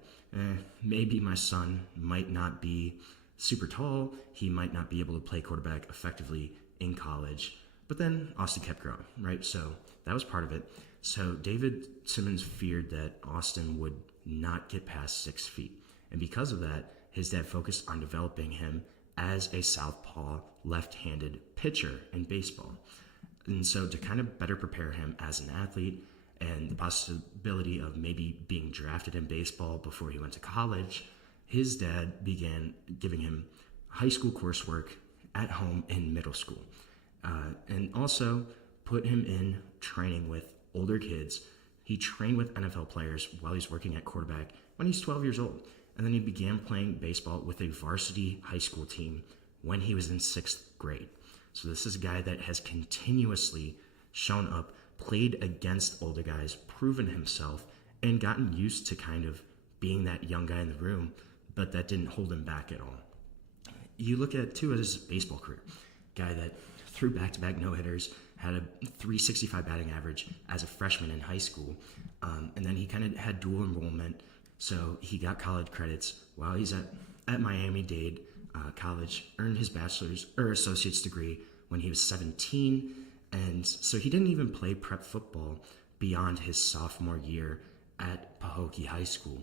maybe my son might not be super tall. He might not be able to play quarterback effectively in college. But then Austin kept growing, right? So that was part of it. So David Simmons feared that Austin would not get past 6 feet. And because of that, his dad focused on developing him as a southpaw left-handed pitcher in baseball. And so to kind of better prepare him as an athlete and the possibility of maybe being drafted in baseball before he went to college, his dad began giving him high school coursework at home in middle school, and also put him in training with older kids. He trained with NFL players while he's working at quarterback when he's 12 years old. And then he began playing baseball with a varsity high school team when he was in 6th grade. So this is a guy that has continuously shown up, played against older guys, proven himself, and gotten used to kind of being that young guy in the room, but that didn't hold him back at all. You look at, too, at his baseball career. Guy that threw back-to-back no-hitters, had a .365 batting average as a freshman in high school, and then he kind of had dual enrollment, so he got college credits while he's at Miami-Dade College, earned his bachelor's or associate's degree when he was 17, and so he didn't even play prep football beyond his sophomore year at Pahokee High School,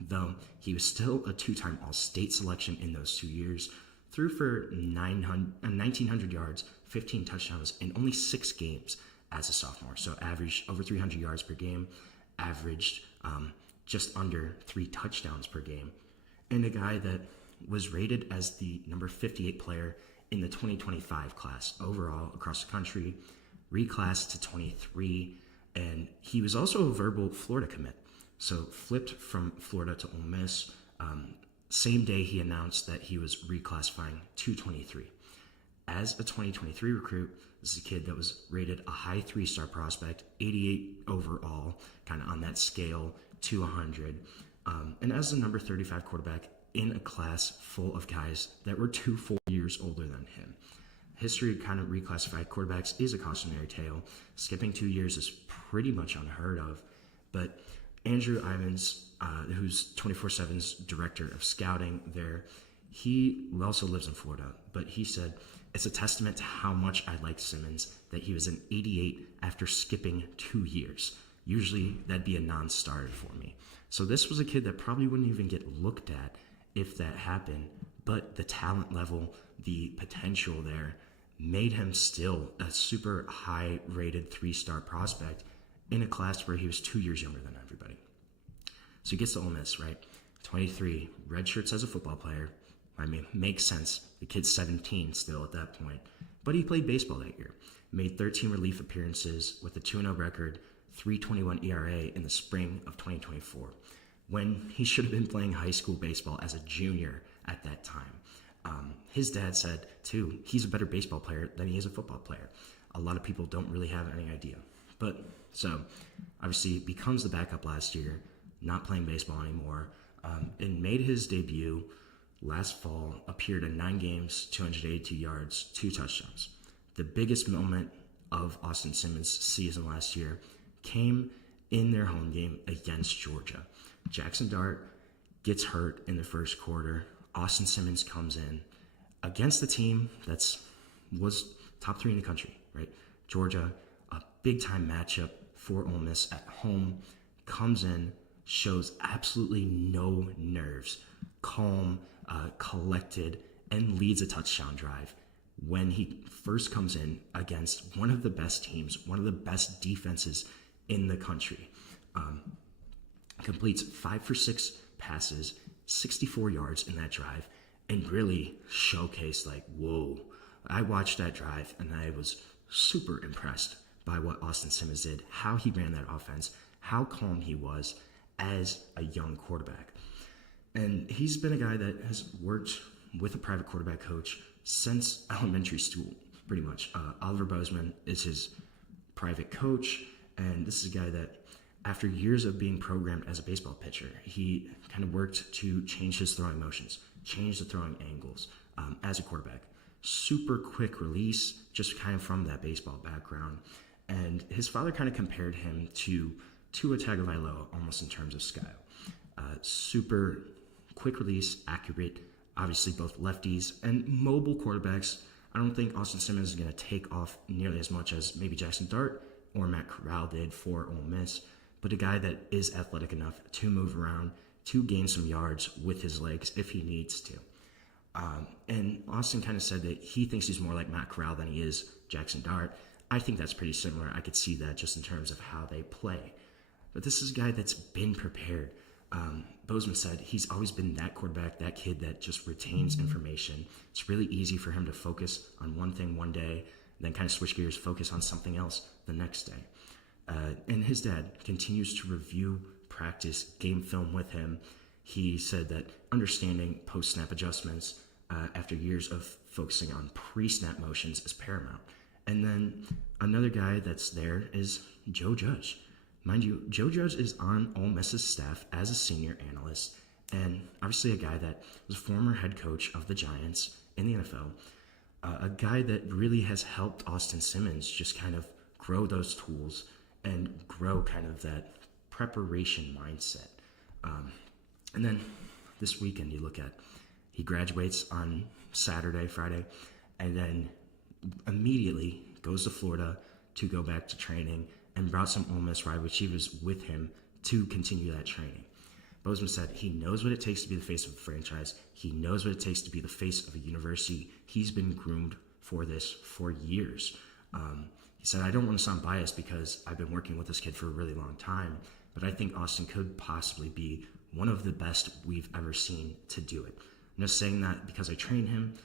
though he was still a 2-time All-State selection in those 2 years, threw for 1,900 yards, 15 touchdowns in only 6 games as a sophomore, so averaged over 300 yards per game, averaged just under 3 touchdowns per game, and a guy that was rated as the number 58 player in the 2025 class overall across the country, reclassed to 23, and he was also a verbal Florida commit. So flipped from Florida to Ole Miss. Same day he announced that he was reclassifying to 23. As a 2023 recruit, this is a kid that was rated a high 3-star prospect, 88 overall, kind of on that scale to 100. And as the number 35 quarterback in a class full of guys that were 2 full years older than him. History of kind of reclassified quarterbacks is a cautionary tale. Skipping 2 years is pretty much unheard of. But Andrew Ivins, who's 24/7's director of scouting there, he also lives in Florida, but he said, it's a testament to how much I liked Simmons that he was an 88 after skipping 2 years. Usually that'd be a non-starter for me. So this was a kid that probably wouldn't even get looked at if that happened, but the talent level, the potential there made him still a super high rated 3-star prospect in a class where he was 2 years younger than everybody. So he gets to Ole Miss, right? 23, red shirts as a football player. I mean, makes sense. The kid's 17 still at that point. But he played baseball that year. Made 13 relief appearances with a 2-0 record, 3.21 ERA in the spring of 2024, when he should have been playing high school baseball as a junior at that time. His dad said, too, he's a better baseball player than he is a football player. A lot of people don't really have any idea. But so, obviously, becomes the backup last year, not playing baseball anymore, and made his debut last fall, appeared in 9 games, 282 yards, 2 touchdowns. The biggest moment of Austin Simmons' season last year came in their home game against Georgia. Jackson Dart gets hurt in the first quarter. Austin Simmons comes in against the team was top 3 in the country, right? Georgia, a big-time matchup for Ole Miss at home, comes in, shows absolutely no nerves, calm, collected, and leads a touchdown drive when he first comes in against one of the best teams, one of the best defenses in the country. Completes 5 for 6 passes, 64 yards in that drive, and really showcased like, whoa. I watched that drive and I was super impressed by what Austin Simmons did, how he ran that offense, how calm he was as a young quarterback. And he's been a guy that has worked with a private quarterback coach since elementary school, pretty much. Oliver Bozeman is his private coach, and this is a guy that, after years of being programmed as a baseball pitcher, he kind of worked to change his throwing motions, change the throwing angles as a quarterback. Super quick release, just kind of from that baseball background. And his father kind of compared him to Tua Tagovailoa almost in terms of style. Super quick release, accurate, obviously both lefties and mobile quarterbacks. I don't think Austin Simmons is going to take off nearly as much as maybe Jackson Dart or Matt Corral did for Ole Miss, but a guy that is athletic enough to move around, to gain some yards with his legs if he needs to. And Austin kind of said that he thinks he's more like Matt Corral than he is Jackson Dart. I think that's pretty similar. I could see that just in terms of how they play. But this is a guy that's been prepared. Bozeman said he's always been that quarterback, that kid that just retains information. It's really easy for him to focus on one thing one day, then kind of switch gears, focus on something else the next day. And his dad continues to review, practice, game film with him. He said that understanding post-snap adjustments after years of focusing on pre-snap motions is paramount. And then another guy that's there is Joe Judge. Mind you, Joe Judge is on Ole Miss's staff as a senior analyst, and obviously a guy that was a former head coach of the Giants in the NFL, a guy that really has helped Austin Simmons just kind of grow those tools and grow kind of that preparation mindset. And then this weekend you look at, he graduates on Friday, and then immediately goes to Florida to go back to training and brought some Ole Miss wide receivers with him to continue that training. Bozeman said he knows what it takes to be the face of a franchise. He knows what it takes to be the face of a university. He's been groomed for this for years. He said, I don't want to sound biased because I've been working with this kid for a really long time, but I think Austin could possibly be one of the best we've ever seen to do it. I'm just saying that because I train him,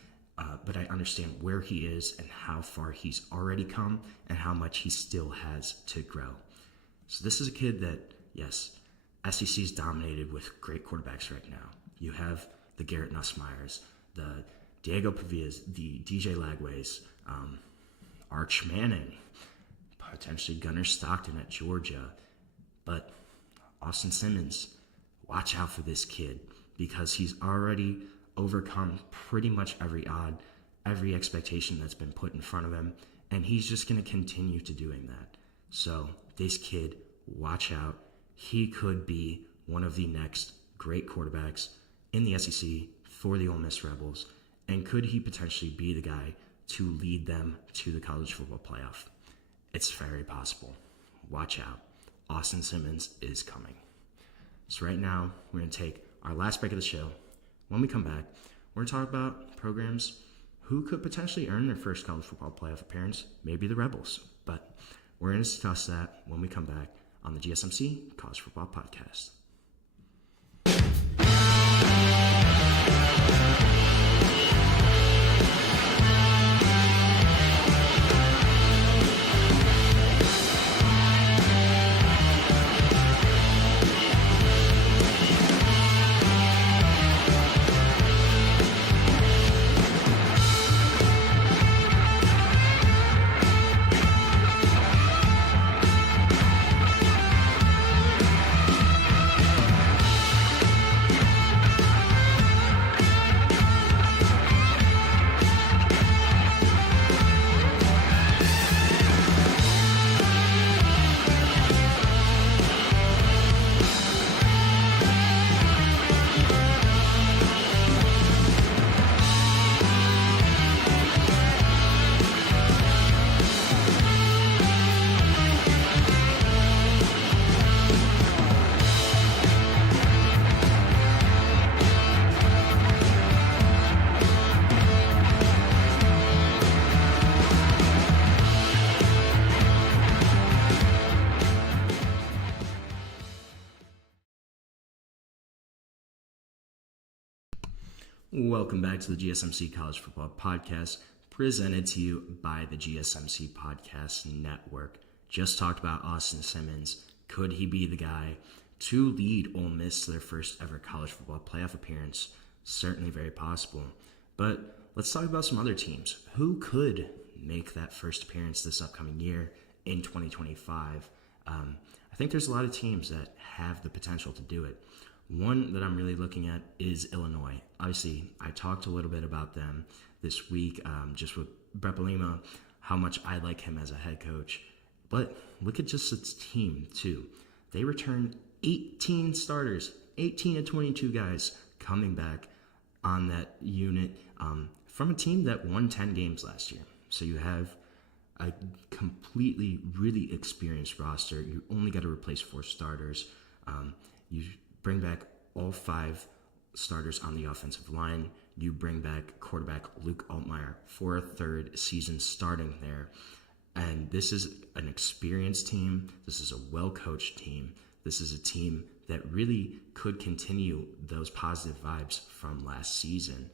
but I understand where he is and how far he's already come and how much he still has to grow. So this is a kid that, yes, SEC is dominated with great quarterbacks right now. You have the Garrett Nussmeyers, the Diego Pavillas, the DJ Lagways, Arch Manning, potentially Gunnar Stockton at Georgia. But Austin Simmons, watch out for this kid because he's already overcome pretty much every odd, every expectation that's been put in front of him, and he's just going to continue to doing that. So this kid, watch out. He could be one of the next great quarterbacks in the SEC for the Ole Miss Rebels, and could he potentially be the guy to lead them to the college football playoff? It's very possible. Watch out. Austin Simmons is coming. So right now, we're going to take our last break of the show. When we come back, we're going to talk about programs who could potentially earn their first college football playoff appearance, maybe the Rebels. But we're going to discuss that when we come back on the GSMC College Football Podcast. Welcome back to the GSMC College Football Podcast, presented to you by the GSMC Podcast Network. Just talked about Austin Simmons. Could he be the guy to lead Ole Miss to their first ever college football playoff appearance? Certainly very possible. But let's talk about some other teams. Who could make that first appearance this upcoming year in 2025? I think there's a lot of teams that have the potential to do it. One that I'm really looking at is Illinois. Obviously, I talked a little bit about them this week, just with Brent Venables, how much I like him as a head coach. But look at just its team, too. They returned 18 starters, 18 to 22 guys coming back on that unit from a team that won 10 games last year. So you have a completely, really experienced roster. You only got to replace 4 starters. You bring back all 5 starters on the offensive line. You bring back quarterback Luke Altmaier for a third season starting there. And this is an experienced team. This is a well-coached team. This is a team that really could continue those positive vibes from last season.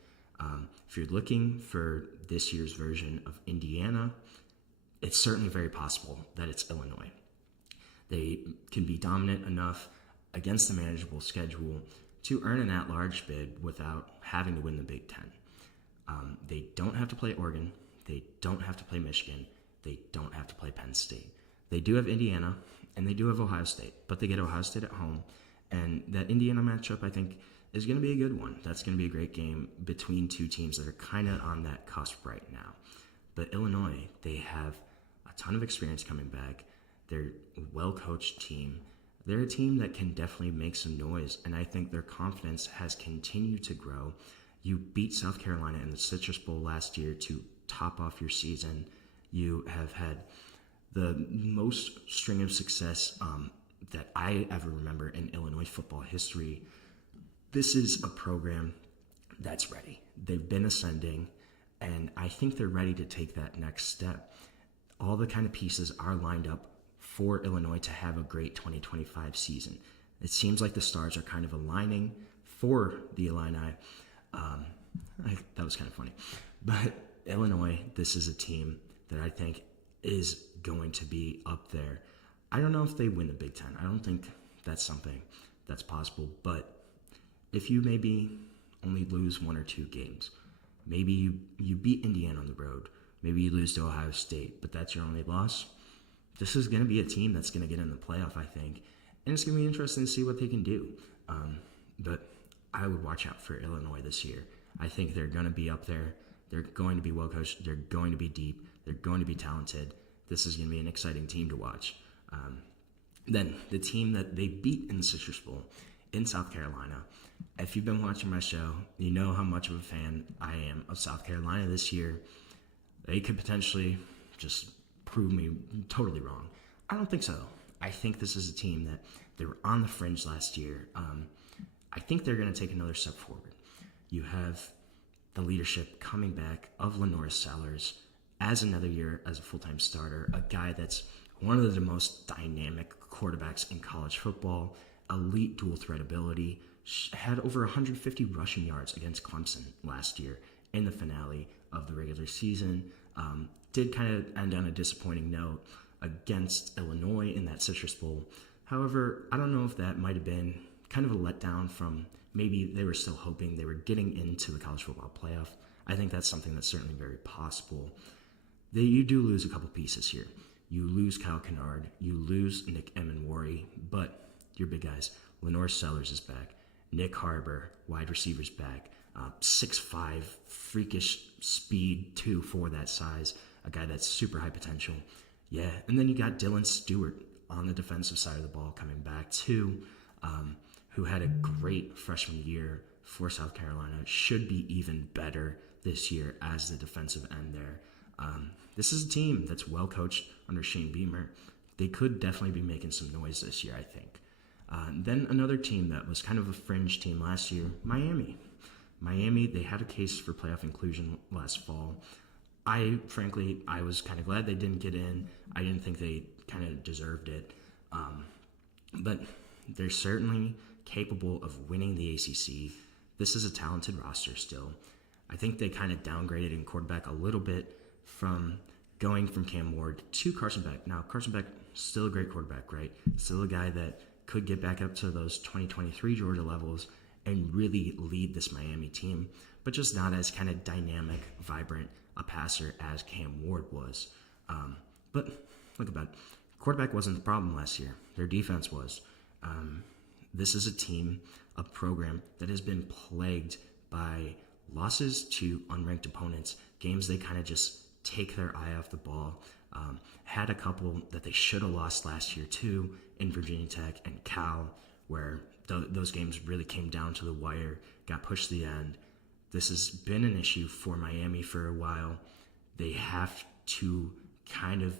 If you're looking for this year's version of Indiana, it's certainly very possible that it's Illinois. They can be dominant enough against a manageable schedule to earn an at-large bid without having to win the Big Ten. They don't have to play Oregon. They don't have to play Michigan. They don't have to play Penn State. They do have Indiana, and they do have Ohio State, but they get Ohio State at home. And that Indiana matchup, I think, is going to be a good one. That's going to be a great game between two teams that are kind of on that cusp right now. But Illinois, they have a ton of experience coming back. They're a well-coached team. They're a team that can definitely make some noise, and I think their confidence has continued to grow. You beat South Carolina in the Citrus Bowl last year to top off your season. You have had the most string of success that I ever remember in Illinois football history. This is a program that's ready. They've been ascending, and I think they're ready to take that next step. All the kind of pieces are lined up for Illinois to have a great 2025 season. It seems like the stars are kind of aligning for the Illini. That was kind of funny. But Illinois, this is a team that I think is going to be up there. I don't know if they win the Big Ten. I don't think that's something that's possible. But if you maybe only lose one or two games, maybe you beat Indiana on the road, maybe you lose to Ohio State, but that's your only loss, this is going to be a team that's going to get in the playoff, I think. And it's going to be interesting to see what they can do. But I would watch out for Illinois this year. I think they're going to be up there. They're going to be well coached. They're going to be deep. They're going to be talented. This is going to be an exciting team to watch. Then the team that they beat in the Citrus Bowl in South Carolina. If you've been watching my show, you know how much of a fan I am of South Carolina this year. They could potentially just prove me totally wrong. I don't think so. I think this is a team that they were on the fringe last year. I think they're going to take another step forward. You have the leadership coming back of Lenore Sellers as another year as a full-time starter, a guy that's one of the most dynamic quarterbacks in college football, elite dual threat ability, had over 150 rushing yards against Clemson last year in the finale of the regular season. Did kind of end on a disappointing note against Illinois in that Citrus Bowl. However, I don't know if that might have been kind of a letdown from maybe they were still hoping they were getting into the college football playoff. I think that's something that's certainly very possible. You do lose a couple pieces here. You lose Kyle Kennard, you lose Nick Emenwari, but your big guys, Lenore Sellers is back, Nick Harbor, wide receivers back, 6'5", freakish speed too for that size, a guy that's super high potential. Yeah, and then you got Dylan Stewart on the defensive side of the ball coming back too, who had a great freshman year for South Carolina, should be even better this year as the defensive end there. This is a team that's well coached under Shane Beamer. They could definitely be making some noise this year, I think. Then another team that was kind of a fringe team last year, Miami. Miami, they had a case for playoff inclusion last fall. I was kind of glad they didn't get in. I didn't think they kind of deserved it. But they're certainly capable of winning the ACC. This is a talented roster still. I think they kind of downgraded in quarterback a little bit from going from Cam Ward to Carson Beck. Now, Carson Beck, still a great quarterback, right? Still a guy that could get back up to those 2023 Georgia levels and really lead this Miami team, but just not as kind of dynamic, vibrant a passer as Cam Ward was. But look about it. Quarterback wasn't the problem last year. Their defense was. This is a team, a program that has been plagued by losses to unranked opponents, games they kind of just take their eye off the ball. Had a couple that they should have lost last year too, in Virginia Tech and Cal, where those games really came down to the wire, got pushed to the end. This has been an issue for Miami for a while. They have to kind of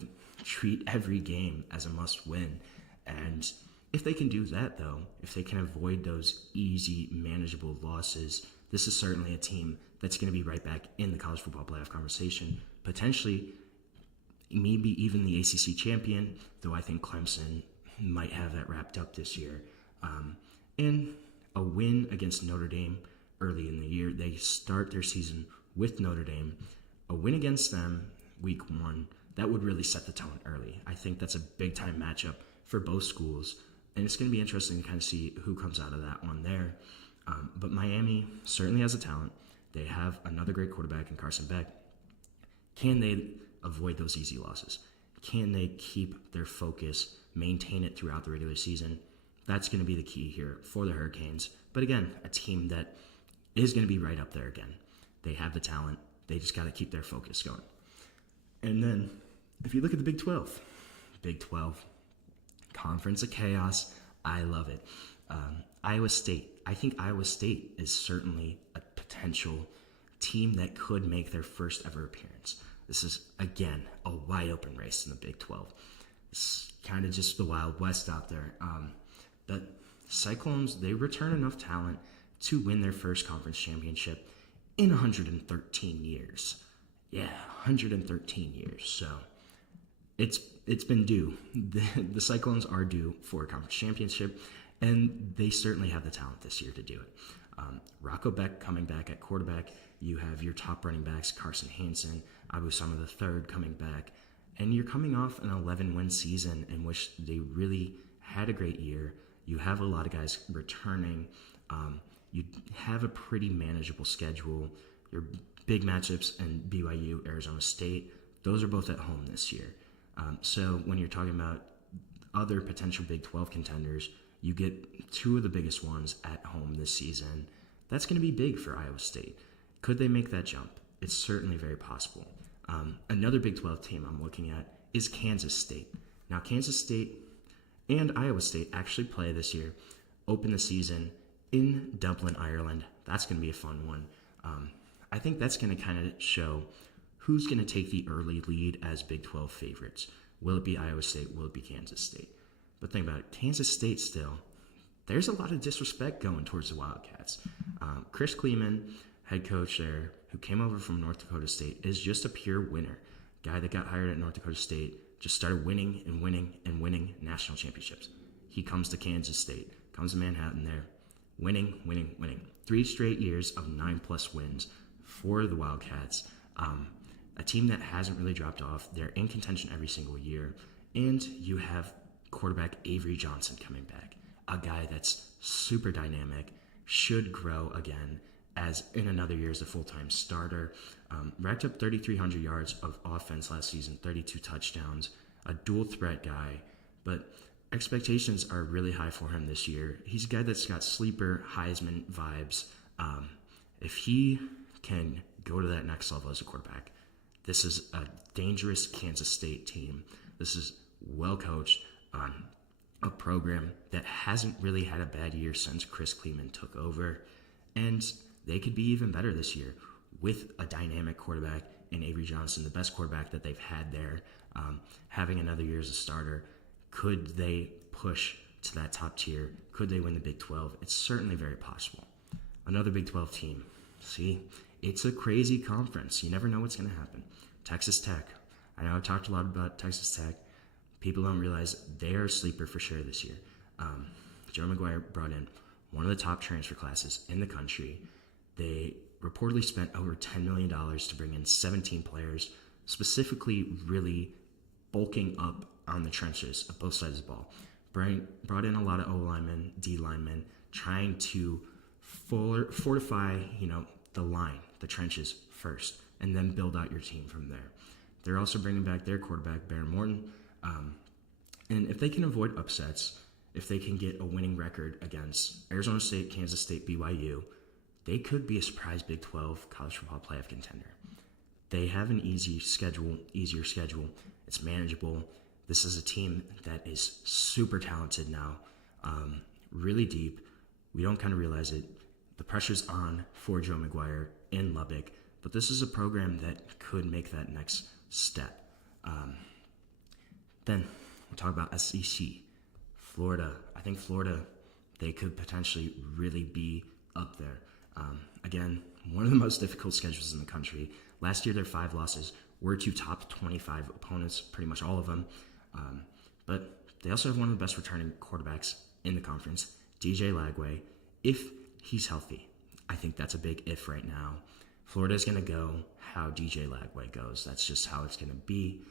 treat every game as a must-win. And if they can do that, though, if they can avoid those easy, manageable losses, this is certainly a team that's going to be right back in the college football playoff conversation, potentially maybe even the ACC champion, though I think Clemson might have that wrapped up this year. And a win against Notre Dame early in the year. They start their season with Notre Dame. A win against them week 1, that would really set the tone early. I think that's a big-time matchup for both schools, and it's going to be interesting to kind of see who comes out of that one there. But Miami certainly has a talent. They have another great quarterback in Carson Beck. Can they avoid those easy losses? Can they keep their focus, maintain it throughout the regular season? That's going to be the key here for the Hurricanes. But again, a team that is going to be right up there again. They have the talent. They just got to keep their focus going. And then, if you look at the Big 12, Conference of Chaos, I love it. Iowa State. I think Iowa State is certainly a potential team that could make their first ever appearance. This is, again, a wide open race in the Big 12. It's kind of just the Wild West out there. But Cyclones, they return enough talent to win their first conference championship in 113 years. Yeah, 113 years. So it's been due. The Cyclones are due for a conference championship, and they certainly have the talent this year to do it. Rocco Beck coming back at quarterback. You have your top running backs, Carson Hansen, Abu Sama III coming back, and you're coming off an 11-win season in which they really had a great year. You have a lot of guys returning. You have a pretty manageable schedule. Your big matchups in BYU, Arizona State, those are both at home this year. So when you're talking about other potential Big 12 contenders, you get 2 of the biggest ones at home this season. That's going to be big for Iowa State. Could they make that jump? It's certainly very possible. Another Big 12 team I'm looking at is Kansas State. Now, Kansas State and Iowa State actually play this year, open the season in Dublin, Ireland. That's going to be a fun one. I think that's going to kind of show who's going to take the early lead as Big 12 favorites. Will it be Iowa State? Will it be Kansas State? But think about it, Kansas State still, there's a lot of disrespect going towards the Wildcats. Chris Kleeman, head coach there, who came over from North Dakota State, is just a pure winner. Guy that got hired at North Dakota State just started winning and winning and winning national championships. He comes to Kansas State, comes to Manhattan there, winning. 3 straight years of 9+ wins for the Wildcats. A team that hasn't really dropped off. They're in contention every single year. And you have quarterback Avery Johnson coming back, a guy that's super dynamic, should grow again as in another year as a full-time starter. Racked up 3,300 yards of offense last season, 32 touchdowns, a dual threat guy, but expectations are really high for him this year. He's a guy that's got sleeper Heisman vibes. If he can go to that next level as a quarterback, this is a dangerous Kansas State team. This is well coached, a program that hasn't really had a bad year since Chris Kleeman took over, and they could be even better this year with a dynamic quarterback in Avery Johnson, the best quarterback that they've had there, having another year as a starter. Could they push to that top tier? Could they win the Big 12? It's certainly very possible. Another Big 12 team. See, it's a crazy conference. You never know what's going to happen. Texas Tech. I know I've talked a lot about Texas Tech. People don't realize they're a sleeper for sure this year. Joe McGuire brought in one of the top transfer classes in the country. They reportedly spent over $10 million to bring in 17 players, specifically really bulking up on the trenches of both sides of the ball. Brought in a lot of O linemen, D linemen, trying to fortify, the line, the trenches first, and then build out your team from there. They're also bringing back their quarterback, Bear Morton. And if they can avoid upsets, if they can get a winning record against Arizona State, Kansas State, BYU, they could be a surprise Big 12 college football playoff contender. They have an easier schedule. It's manageable. This is a team that is super talented now, really deep. We don't kind of realize it. The pressure's on for Joe McGuire in Lubbock, but this is a program that could make that next step. Then we'll talk about SEC. Florida. I think Florida, they could potentially really be up there. Again, one of the most difficult schedules in the country. Last year, their 5 losses were to top 25 opponents, pretty much all of them. But they also have one of the best returning quarterbacks in the conference, DJ Lagway, if he's healthy. I think that's a big if right now. Florida's going to go how DJ Lagway goes. That's just how it's going to be.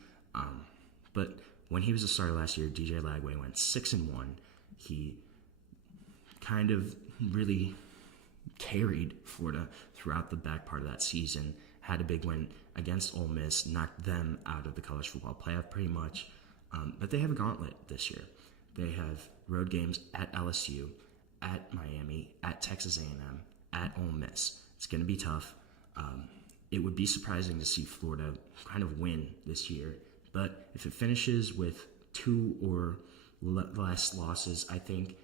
But when he was a starter last year, DJ Lagway went 6-1. He kind of really carried Florida throughout the back part of that season. Had a big win against Ole Miss, knocked them out of the college football playoff pretty much. But they have a gauntlet this year. They have road games at LSU, at Miami, at Texas A&M, at Ole Miss. It's going to be tough. It would be surprising to see Florida kind of win this year. But if it finishes with 2 or less losses, I think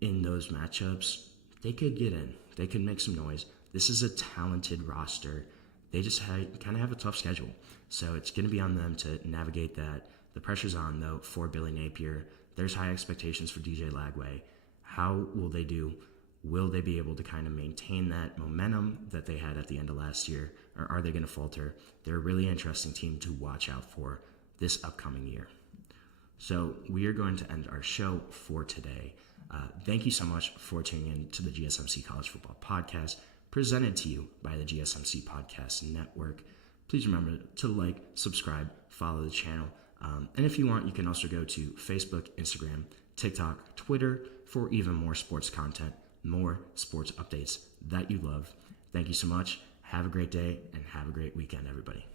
in those matchups, they could get in. They could make some noise. This is a talented roster. They just kind of have a tough schedule. So it's going to be on them to navigate that. The pressure's on, though, for Billy Napier. There's high expectations for DJ Lagway. How will they do? Will they be able to kind of maintain that momentum that they had at the end of last year, or are they going to falter? They're a really interesting team to watch out for this upcoming year. So we are going to end our show for today. Thank you so much for tuning in to the GSMC College Football Podcast, presented to you by the GSMC Podcast Network. Please remember to like, subscribe, follow the channel. And if you want, you can also go to Facebook, Instagram, TikTok, Twitter for even more sports content, more sports updates that you love. Thank you so much. Have a great day and have a great weekend, everybody.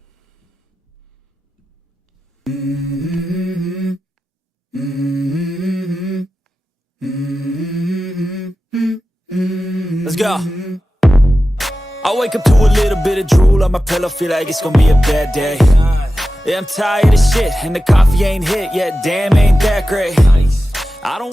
Let's go. I wake up to a little bit of drool on my pillow, feel like it's gonna be a bad day. Yeah, I'm tired of shit, and the coffee ain't hit yet, damn, ain't that great. I don't